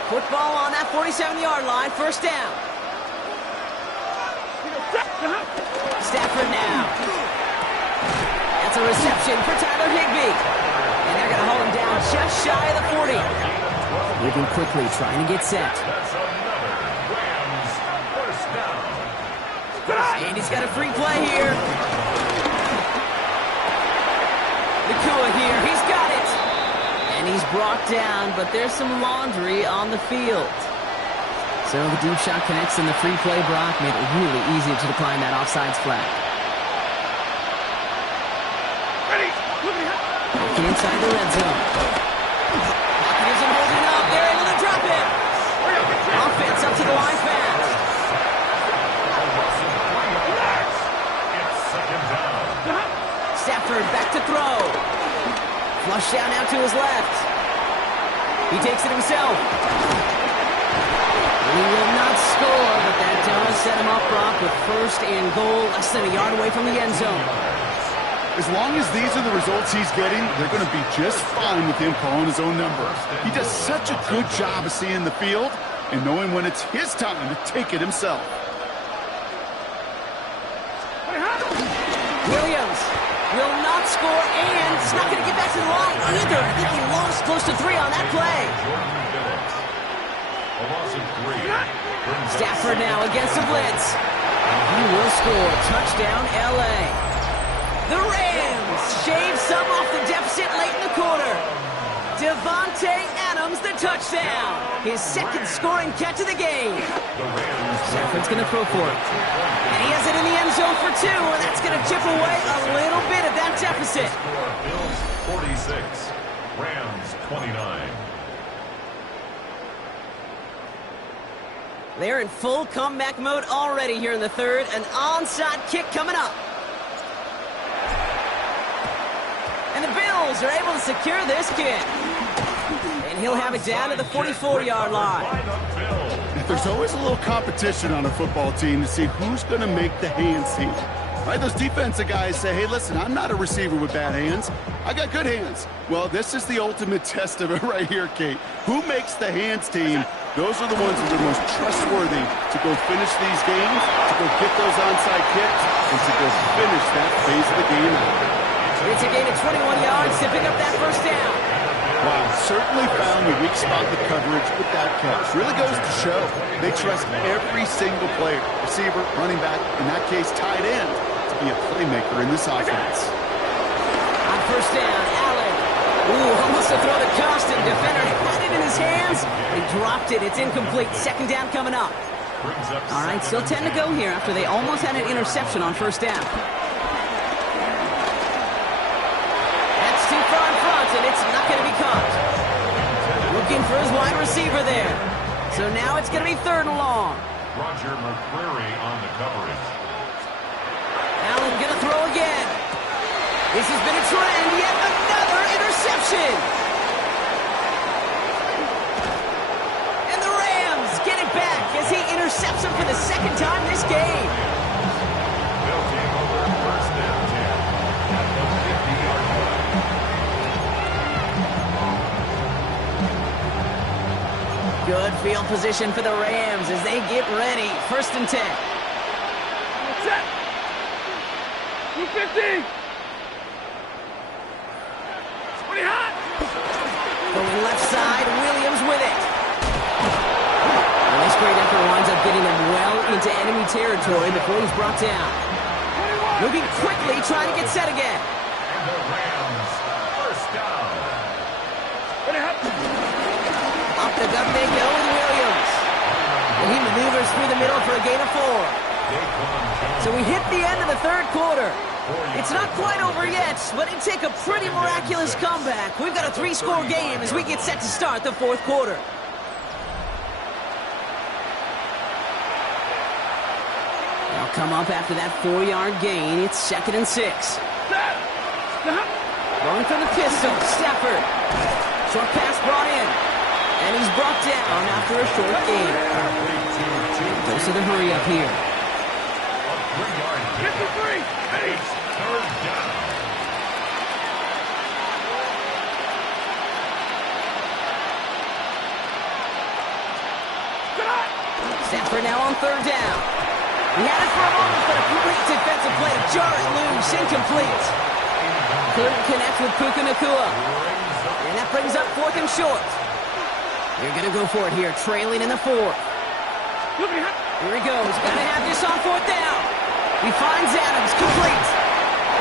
Football on that 47-yard line, first down. Stafford now. That's a reception for Tyler Higbee. And they're going to hold him down just shy of the 40. Moving quickly, trying to get set. And he's got a free play here. Nakua here, he's got it. And he's brought down, but there's some laundry on the field. So the deep shot connects and the free play, Brock, made it really easy to decline that offsides flag. Looking inside the red zone. Hopkins isn't holding up. They're able to drop it. Offense up to the line fast. Stafford back to throw. Flush down out to his left. He takes it himself. He will not score, but that does set him up, Brock, with first and goal, less than a yard away from the end zone. As long as these are the results he's getting, they're going to be just fine with him calling his own number. He does such a good job of seeing the field and knowing when it's his time to take it himself. Williams will not score, and it's not going to get back to the line either. I think he lost close to 3 on that play. Stafford now against the blitz. He will score. Touchdown, L.A. The Rams shave some off the deficit late in the quarter. Devontae Adams, the touchdown. His second scoring catch of the game. Stafford's going to throw for it. And he has it in the end zone for 2, and that's going to chip away a little bit of that deficit. Bills 46, Rams 29. They're in full comeback mode already here in the third. An onside kick coming up. And the Bills are able to secure this kick. And he'll have it down to the 44-yard line. There's always a little competition on a football team to see who's going to make the hands team. Right? Those defensive guys say, hey, listen, I'm not a receiver with bad hands. I got good hands. Well, this is the ultimate test of it right here, Kate. Who makes the hands team? Those are the ones that are most trustworthy to go finish these games, to go get those onside kicks, and to go finish that phase of the game out. It's a gain of 21 yards to pick up that first down. Wow, certainly found the weak spot in the coverage with that catch. Really goes to show they trust every single player, receiver, running back, in that case tight end, to be a playmaker in this offense. On first down, Allen. Ooh, almost a throw to Costin. Defender had it in his hands. He dropped it. It's incomplete. Second down coming up. All right, still 10 to go here after they almost had an interception on first down. That's too far in front, and it's not going to be caught. Looking for his wide receiver there. So now it's going to be third and long. Roger McCreary on the coverage. Allen going to throw again. This has been a trend. Yet another interception. And the Rams get it back as he intercepts him for the second time this game. Building over first and 10 at the 50-yard line. Good field position for the Rams as they get ready. First and 10. Set. 250. Pretty hot. Going left side, Williams with it. And this great effort winds up getting him well into enemy territory before he's brought down. Moving quickly, trying to get set again. And the Rams first down. Up the gut they go with Williams. And he maneuvers through the middle for a gain of 4. So we hit the end of the third quarter. It's not quite over yet, but it'd take a pretty miraculous comeback. We've got a 3-score game as we get set to start the fourth quarter. They'll come up after that 4-yard gain. It's second and 6. Going for the pistol, Stafford. Short pass brought in. And he's brought down after a short gain. Goes to the hurry up here. 53. Third down. Stafford now on third down. He had it for a moment, but a great defensive play to jar it loose, incomplete. Couldn't connect with Puka Nacua. And that brings up fourth and short. They're going to go for it here, trailing in the fourth. Here he goes. Got to have this on fourth down. He finds Adams, complete.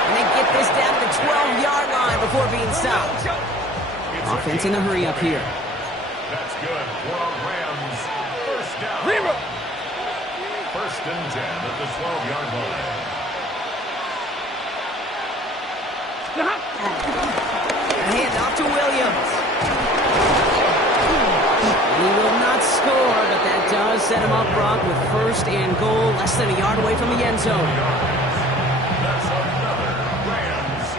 And they get this down to the 12-yard line before being stopped. Offense in a hurry up here. That's good for Rams. First down. First and 10 at the 12-yard line. A handoff to Williams. He will not score, but that does set him up, Brock, with first and goal, less than a yard away from the end zone. That's another Rams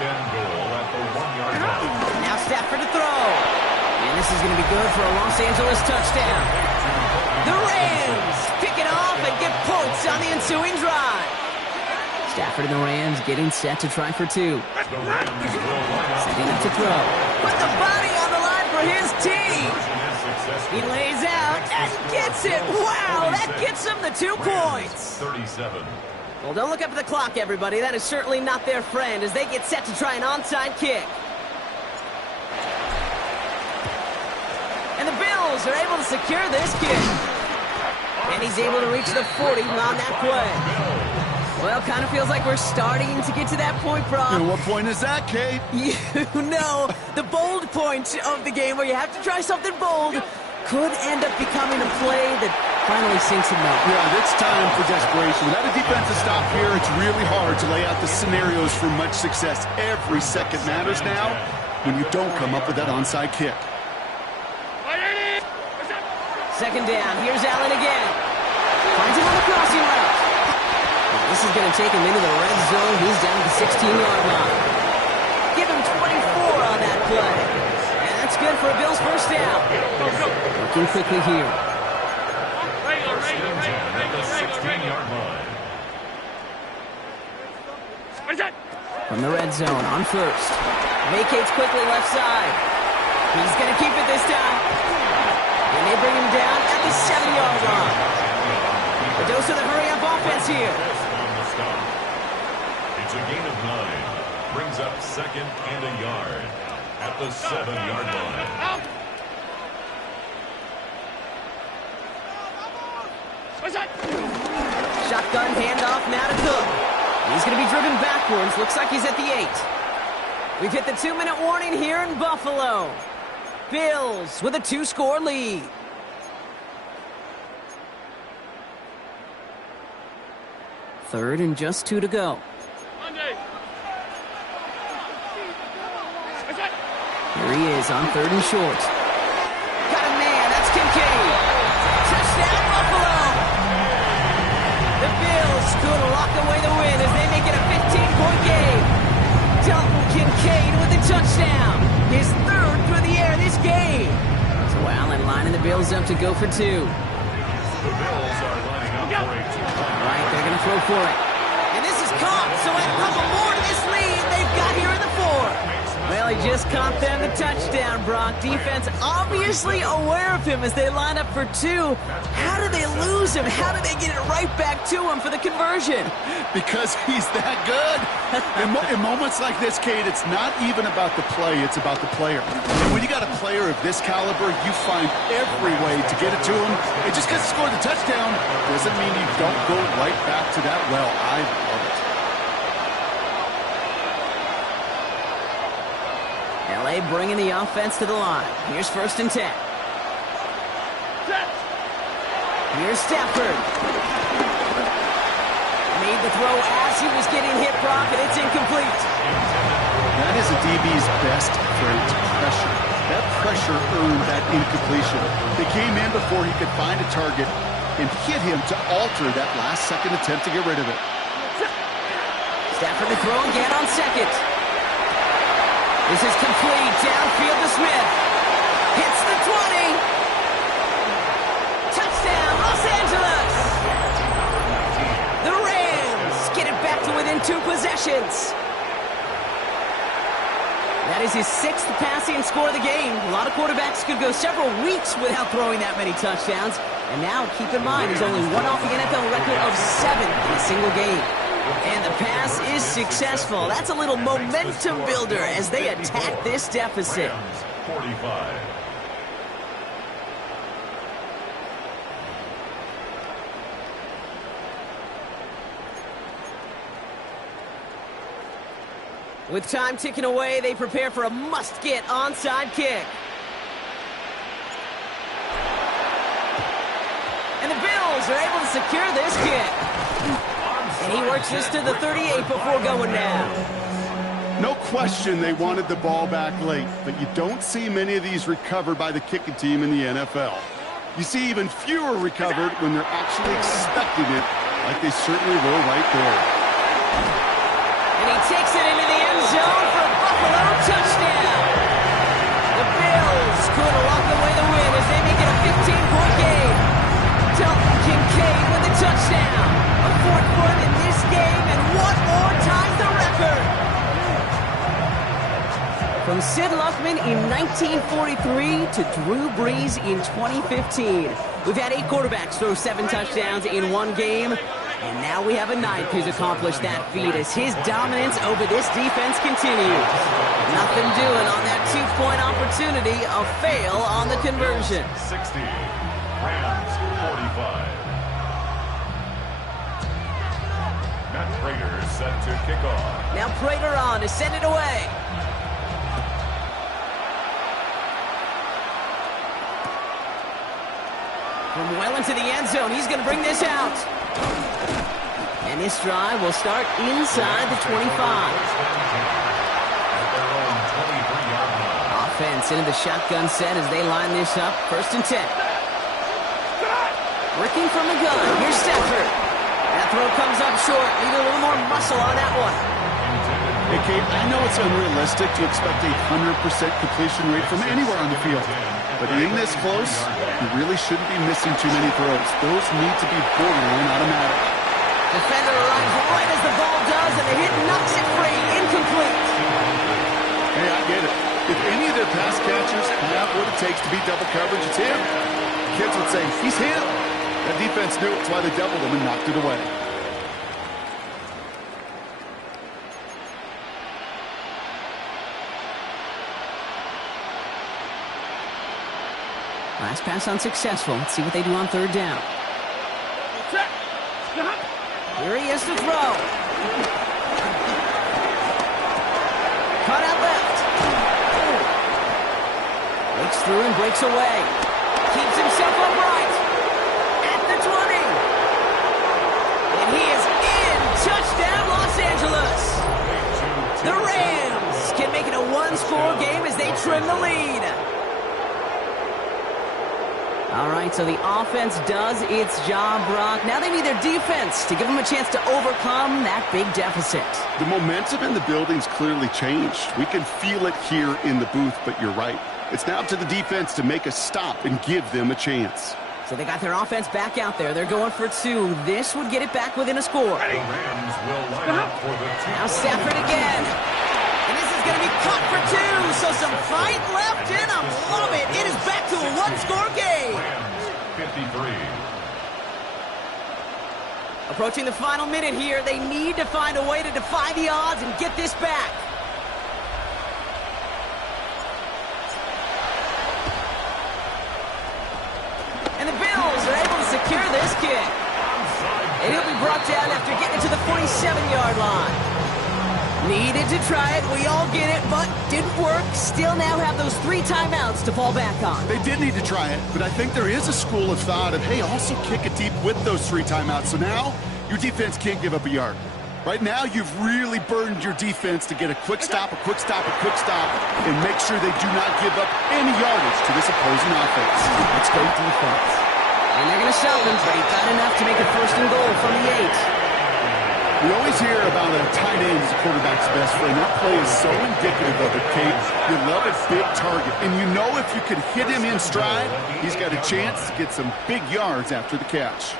and goal at the 1-yard line. Now Stafford to throw. And this is going to be good for a Los Angeles touchdown. The Rams pick it off and get points on the ensuing drive. Stafford and the Rams getting set to try for two. The Rams will line up. Setting up to throw. Put the body on the line for his team. He lays out and gets it. Wow, that gets him the 2 points. 37. Well, don't look up at the clock, everybody. That is certainly not their friend as they get set to try an onside kick. And the Bills are able to secure this kick. And he's able to reach the 40 on that play. Well, kind of feels like we're starting to get to that point, Brock. And what point is that, Kate? You know, the bold point of the game where you have to try something bold could end up becoming a play that finally sinks him out. Yeah, it's time for desperation. Without a defensive stop here, it's really hard to lay out the scenarios for much success. Every second matters now when you don't come up with that onside kick. Second down. Here's Allen again. Finds him on the crossing route. This is going to take him into the red zone. He's down to the 16-yard line. Give him 24 on that play. And that's good for a Bills first down. Working quickly here. First and 10 at the 16-yard line. From the red zone on first. Vacates quickly left side. He's going to keep it this time. And they bring him down at the 7-yard line. A dose of the hurry-up offense here. It's a gain of 9. Brings up second and a yard at the 7-yard line. Shotgun handoff now to Cook. He's going to be driven backwards. Looks like he's at the 8. We've hit the 2-minute warning here in Buffalo. Bills with a 2-score lead. Third and just 2 to go. Here he is on third and short. Got a man, that's Kincaid. Touchdown, Buffalo! The Bills could lock away the win as they make it a 15-point game. Dalton Kincaid with the touchdown. His third through the air this game. So Allen lining the Bills up to go for 2. The Bills are lining up for a 2-point. All right, they're going to throw for it. And this is caught, so add a couple more to this lead they've got here in the 4. Well, he just caught them the touchdown, Brock. Defense obviously aware of him as they line up for 2. How do they lose him? How do they get it right back to him for the conversion? Because he's that good. In moments like this, Kate, it's not even about the play, it's about the player. And when you got a player of this caliber, you find every way to get it to him. And just because he scored the touchdown doesn't mean you don't go right back to that well. I love it. LA bringing the offense to the line. Here's first and 10. Here's Stafford. Made the throw as he was getting hit, Brock, and it's incomplete. That is a DB's best trait, pressure. That pressure earned that incompletion. They came in before he could find a target and hit him to alter that last-second attempt to get rid of it. Stafford to throw again on second. This is complete. Downfield to Smith. Hits the 20. Touchdown, Los Angeles. The Rams get it back to within 2 possessions. That is his 6th passing score of the game. A lot of quarterbacks could go several weeks without throwing that many touchdowns. And now, keep in mind, he's only one off the NFL record of 7 in a single game. And the pass is successful. That's a little momentum builder as they attack this deficit. 45. With time ticking away, they prepare for a must-get onside kick. And the Bills are able to secure this kick. And he works this to the 38 before going down. No question they wanted the ball back late, but you don't see many of these recovered by the kicking team in the NFL. You see even fewer recovered when they're actually expecting it, like they certainly were right there. And he takes it into the end zone for from Sid Luckman in 1943 to Drew Brees in 2015. We've had 8 quarterbacks throw 7 touchdowns in one game, and now we have a 9th who's accomplished that feat as his dominance over this defense continues. Nothing doing on that 2-point opportunity, a fail on the conversion. 60, Rams 45. Matt Prater set to kick off. Now Prater on to send it away. From well into the end zone, he's going to bring this out. And this drive will start inside the 25. Offense into the shotgun set as they line this up. 1st and 10. Working from the gun. Here's Stafford. That throw comes up short. Need a little more muscle on that one. Hey, Kate, I know it's unrealistic to expect a 100% completion rate from anywhere on the field. But in this close, you really shouldn't be missing too many throws. Those need to be borderline automatic. Defender arrives right as the ball does, and the hit knocks it free. Incomplete. Hey, I get it. If any of their pass catchers have what it takes to beat double coverage, it's him. Kids would say, he's him. That defense knew it's why they doubled him and knocked it away. Last pass unsuccessful. Let's see what they do on 3rd down. Here he is to throw. Cut out left. Breaks through and breaks away. Keeps himself upright. At the 20. And he is in. Touchdown, Los Angeles. The Rams can make it a 1-score game as they trim the lead. All right, so the offense does its job, Brock. Now they need their defense to give them a chance to overcome that big deficit. The momentum in the building's clearly changed. We can feel it here in the booth, but you're right. It's now up to the defense to make a stop and give them a chance. So they got their offense back out there. They're going for 2. This would get it back within a score. The Rams will line up for the 2. Now Stafford again. And this is going to be caught for 2. So some fight left in them. Love it. It is back to a 1-score game. Rams 53. Approaching the final minute here. They need to find a way to defy the odds and get this back. And the Bills are able to secure this kick. And he'll be brought down after getting it to the 47-yard line. Needed to try it. We all get it, but didn't work. Still now have those 3 timeouts to fall back on. They did need to try it, but I think there is a school of thought of, hey, also kick it deep with those 3 timeouts. So now your defense can't give up a yard. Right now, you've really burdened your defense to get a quick stop, and make sure they do not give up any yardage to this opposing offense. Let's go defense. And they're going to stop him, but he got enough to make it 1st and goal from the 8. We always hear about a tight end as a quarterback's best friend. That play is so indicative of it, Kate. You love a big target, and you know if you could hit him in stride, he's got a chance to get some big yards after the catch.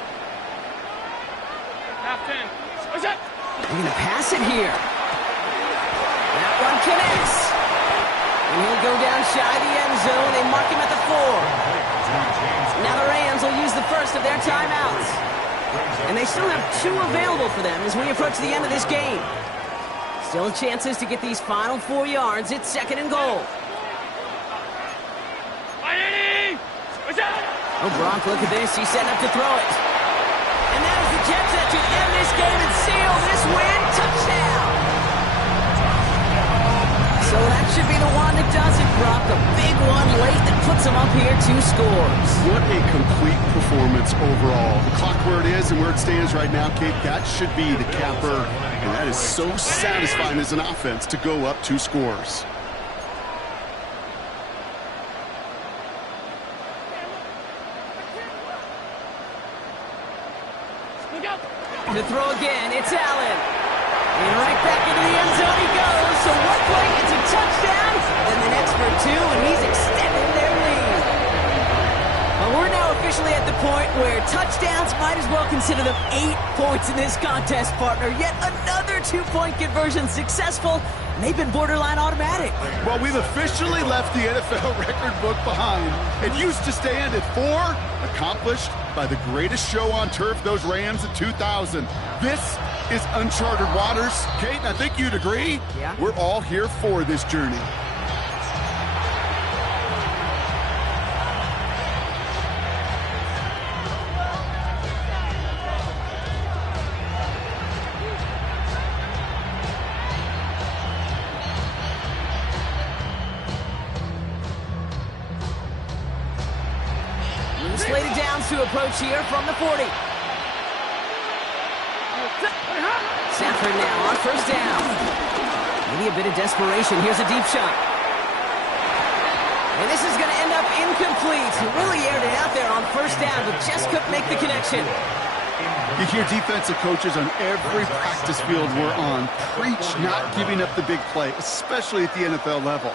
They're going to pass it here. That one connects. And he'll go down shy of the end zone. They mark him at the 4. Now the Rams will use the first of their timeouts. And they still have 2 available for them as we approach the end of this game. Still chances to get these final 4 yards. It's 2nd and goal. Oh, Brock, look at this. He's setting up to throw it. And that is the jet set to end this game and seal this win. Touchdown! So that should be the one that does it, Brock. A big one late that puts them up here 2 scores. What a complete performance overall. The clock where it is and where it stands right now, Kate, that should be the capper. And that is so satisfying as an offense to go up 2 scores. To throw again, it's Allen. And right back into the end zone he goes. So one play, it's a touchdown. Then the next for 2, and he's extending their lead. Well, we're now officially officially at the point where touchdowns might as well consider them 8 points in this contest, partner. Yet another 2-point conversion successful, and they've been borderline automatic. Well, we've officially left the NFL record book behind. It used to stand at 4, accomplished by the greatest show on turf, those Rams in 2000. This is uncharted waters. Kate, I think you'd agree. Yeah. We're all here for this journey. Slated downs to approach here from the 40. Stafford now on first down. Maybe a bit of desperation. Here's a deep shot. And this is going to end up incomplete. He really aired it out there on first down, but just couldn't make the connection. You hear defensive coaches on every practice field we're on preach not giving up the big play, especially at the NFL level.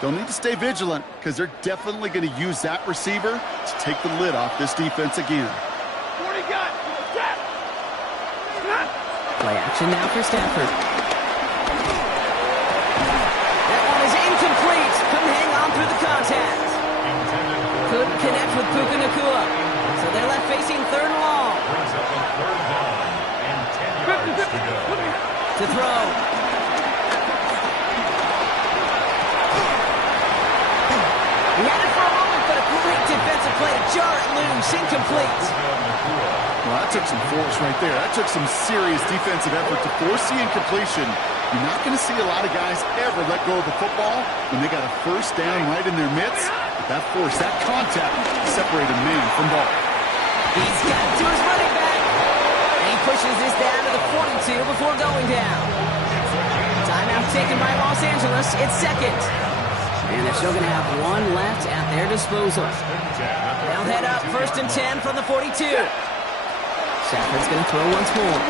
They'll need to stay vigilant because they're definitely going to use that receiver to take the lid off this defense again. 40 gun. Play action now for Stafford. That one is incomplete. Couldn't hang on through the contact. Couldn't connect with Puka Nacua. So they're left facing third and long. Brings up a third down and 10 yards to go. To throw. He had it for a moment, but a great defensive play to jar it loose. Incomplete. Well, that took some force right there. That took some serious defensive effort to force the incompletion. You're not going to see a lot of guys ever let go of a football when they got a first down right in their midst. But that force, that contact, separated man from ball. He's got it to his running back. And he pushes this down to the 42 before going down. Timeout taken by Los Angeles. It's second. And they're still going to have one left at their disposal. They'll head up first and 10 from the 42. Stafford's going to throw once more.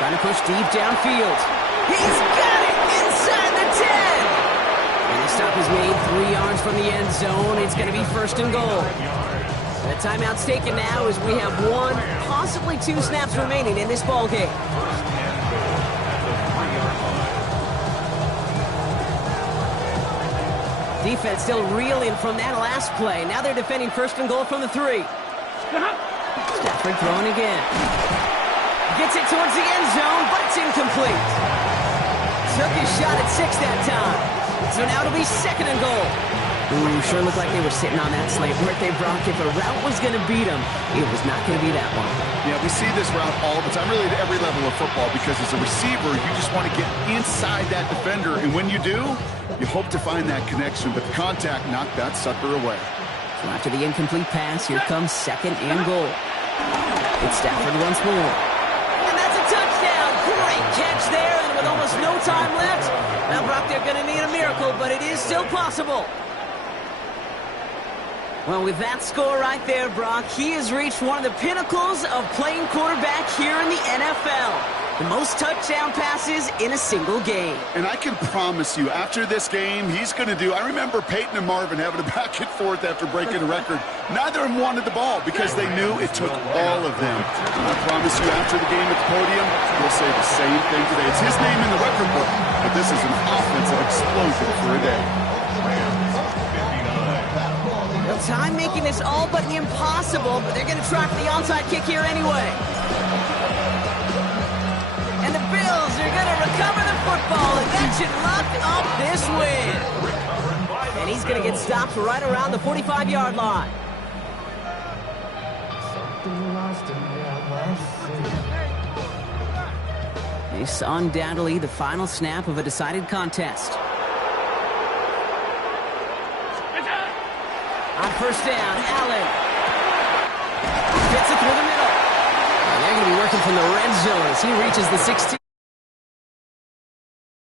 Trying to push deep downfield. He's got it inside the 10. And the stop is made 3 yards from the end zone. It's going to be first and goal. The timeout's taken now as we have 1, possibly 2 snaps remaining in this ball game. Defense still reeling from that last play. Now they're defending first and goal from the 3. Stafford throwing again. Gets it towards the end zone, but it's incomplete. Took his shot at 6 that time. So now it'll be second and goal. Ooh, sure looked like they were sitting on that slate, weren't they, Brock? If a route was going to beat them, it was not going to be that one. Yeah, we see this route all the time, really at every level of football, because as a receiver, you just want to get inside that defender, and when you do, you hope to find that connection, but the contact knocked that sucker away. So after the incomplete pass, here comes second and goal. It's Stafford once more. And that's a touchdown! Great catch there, and with almost no time left, now, Brock, they're going to need a miracle, but it is still possible. Well, with that score right there, Brock, he has reached one of the pinnacles of playing quarterback here in the NFL. The most touchdown passes in a single game. And I can promise you, after this game, he's going to do... I remember Peyton and Marvin having a back and forth after breaking a record. Neither of them wanted the ball because they knew it took all of them. And I promise you, after the game at the podium, he'll say the same thing today. It's his name in the record book, but this is an offensive explosion for a day. Well, time making this all but impossible, but they're going to try for the onside kick here anyway. And the Bills are going to recover the football, and that should lock up this win. And he's going to get stopped right around the 45-yard line. This undoubtedly the final snap of a decided contest. On first down, Allen fits it through the middle. And they're going to be working from the red zone as he reaches the 16.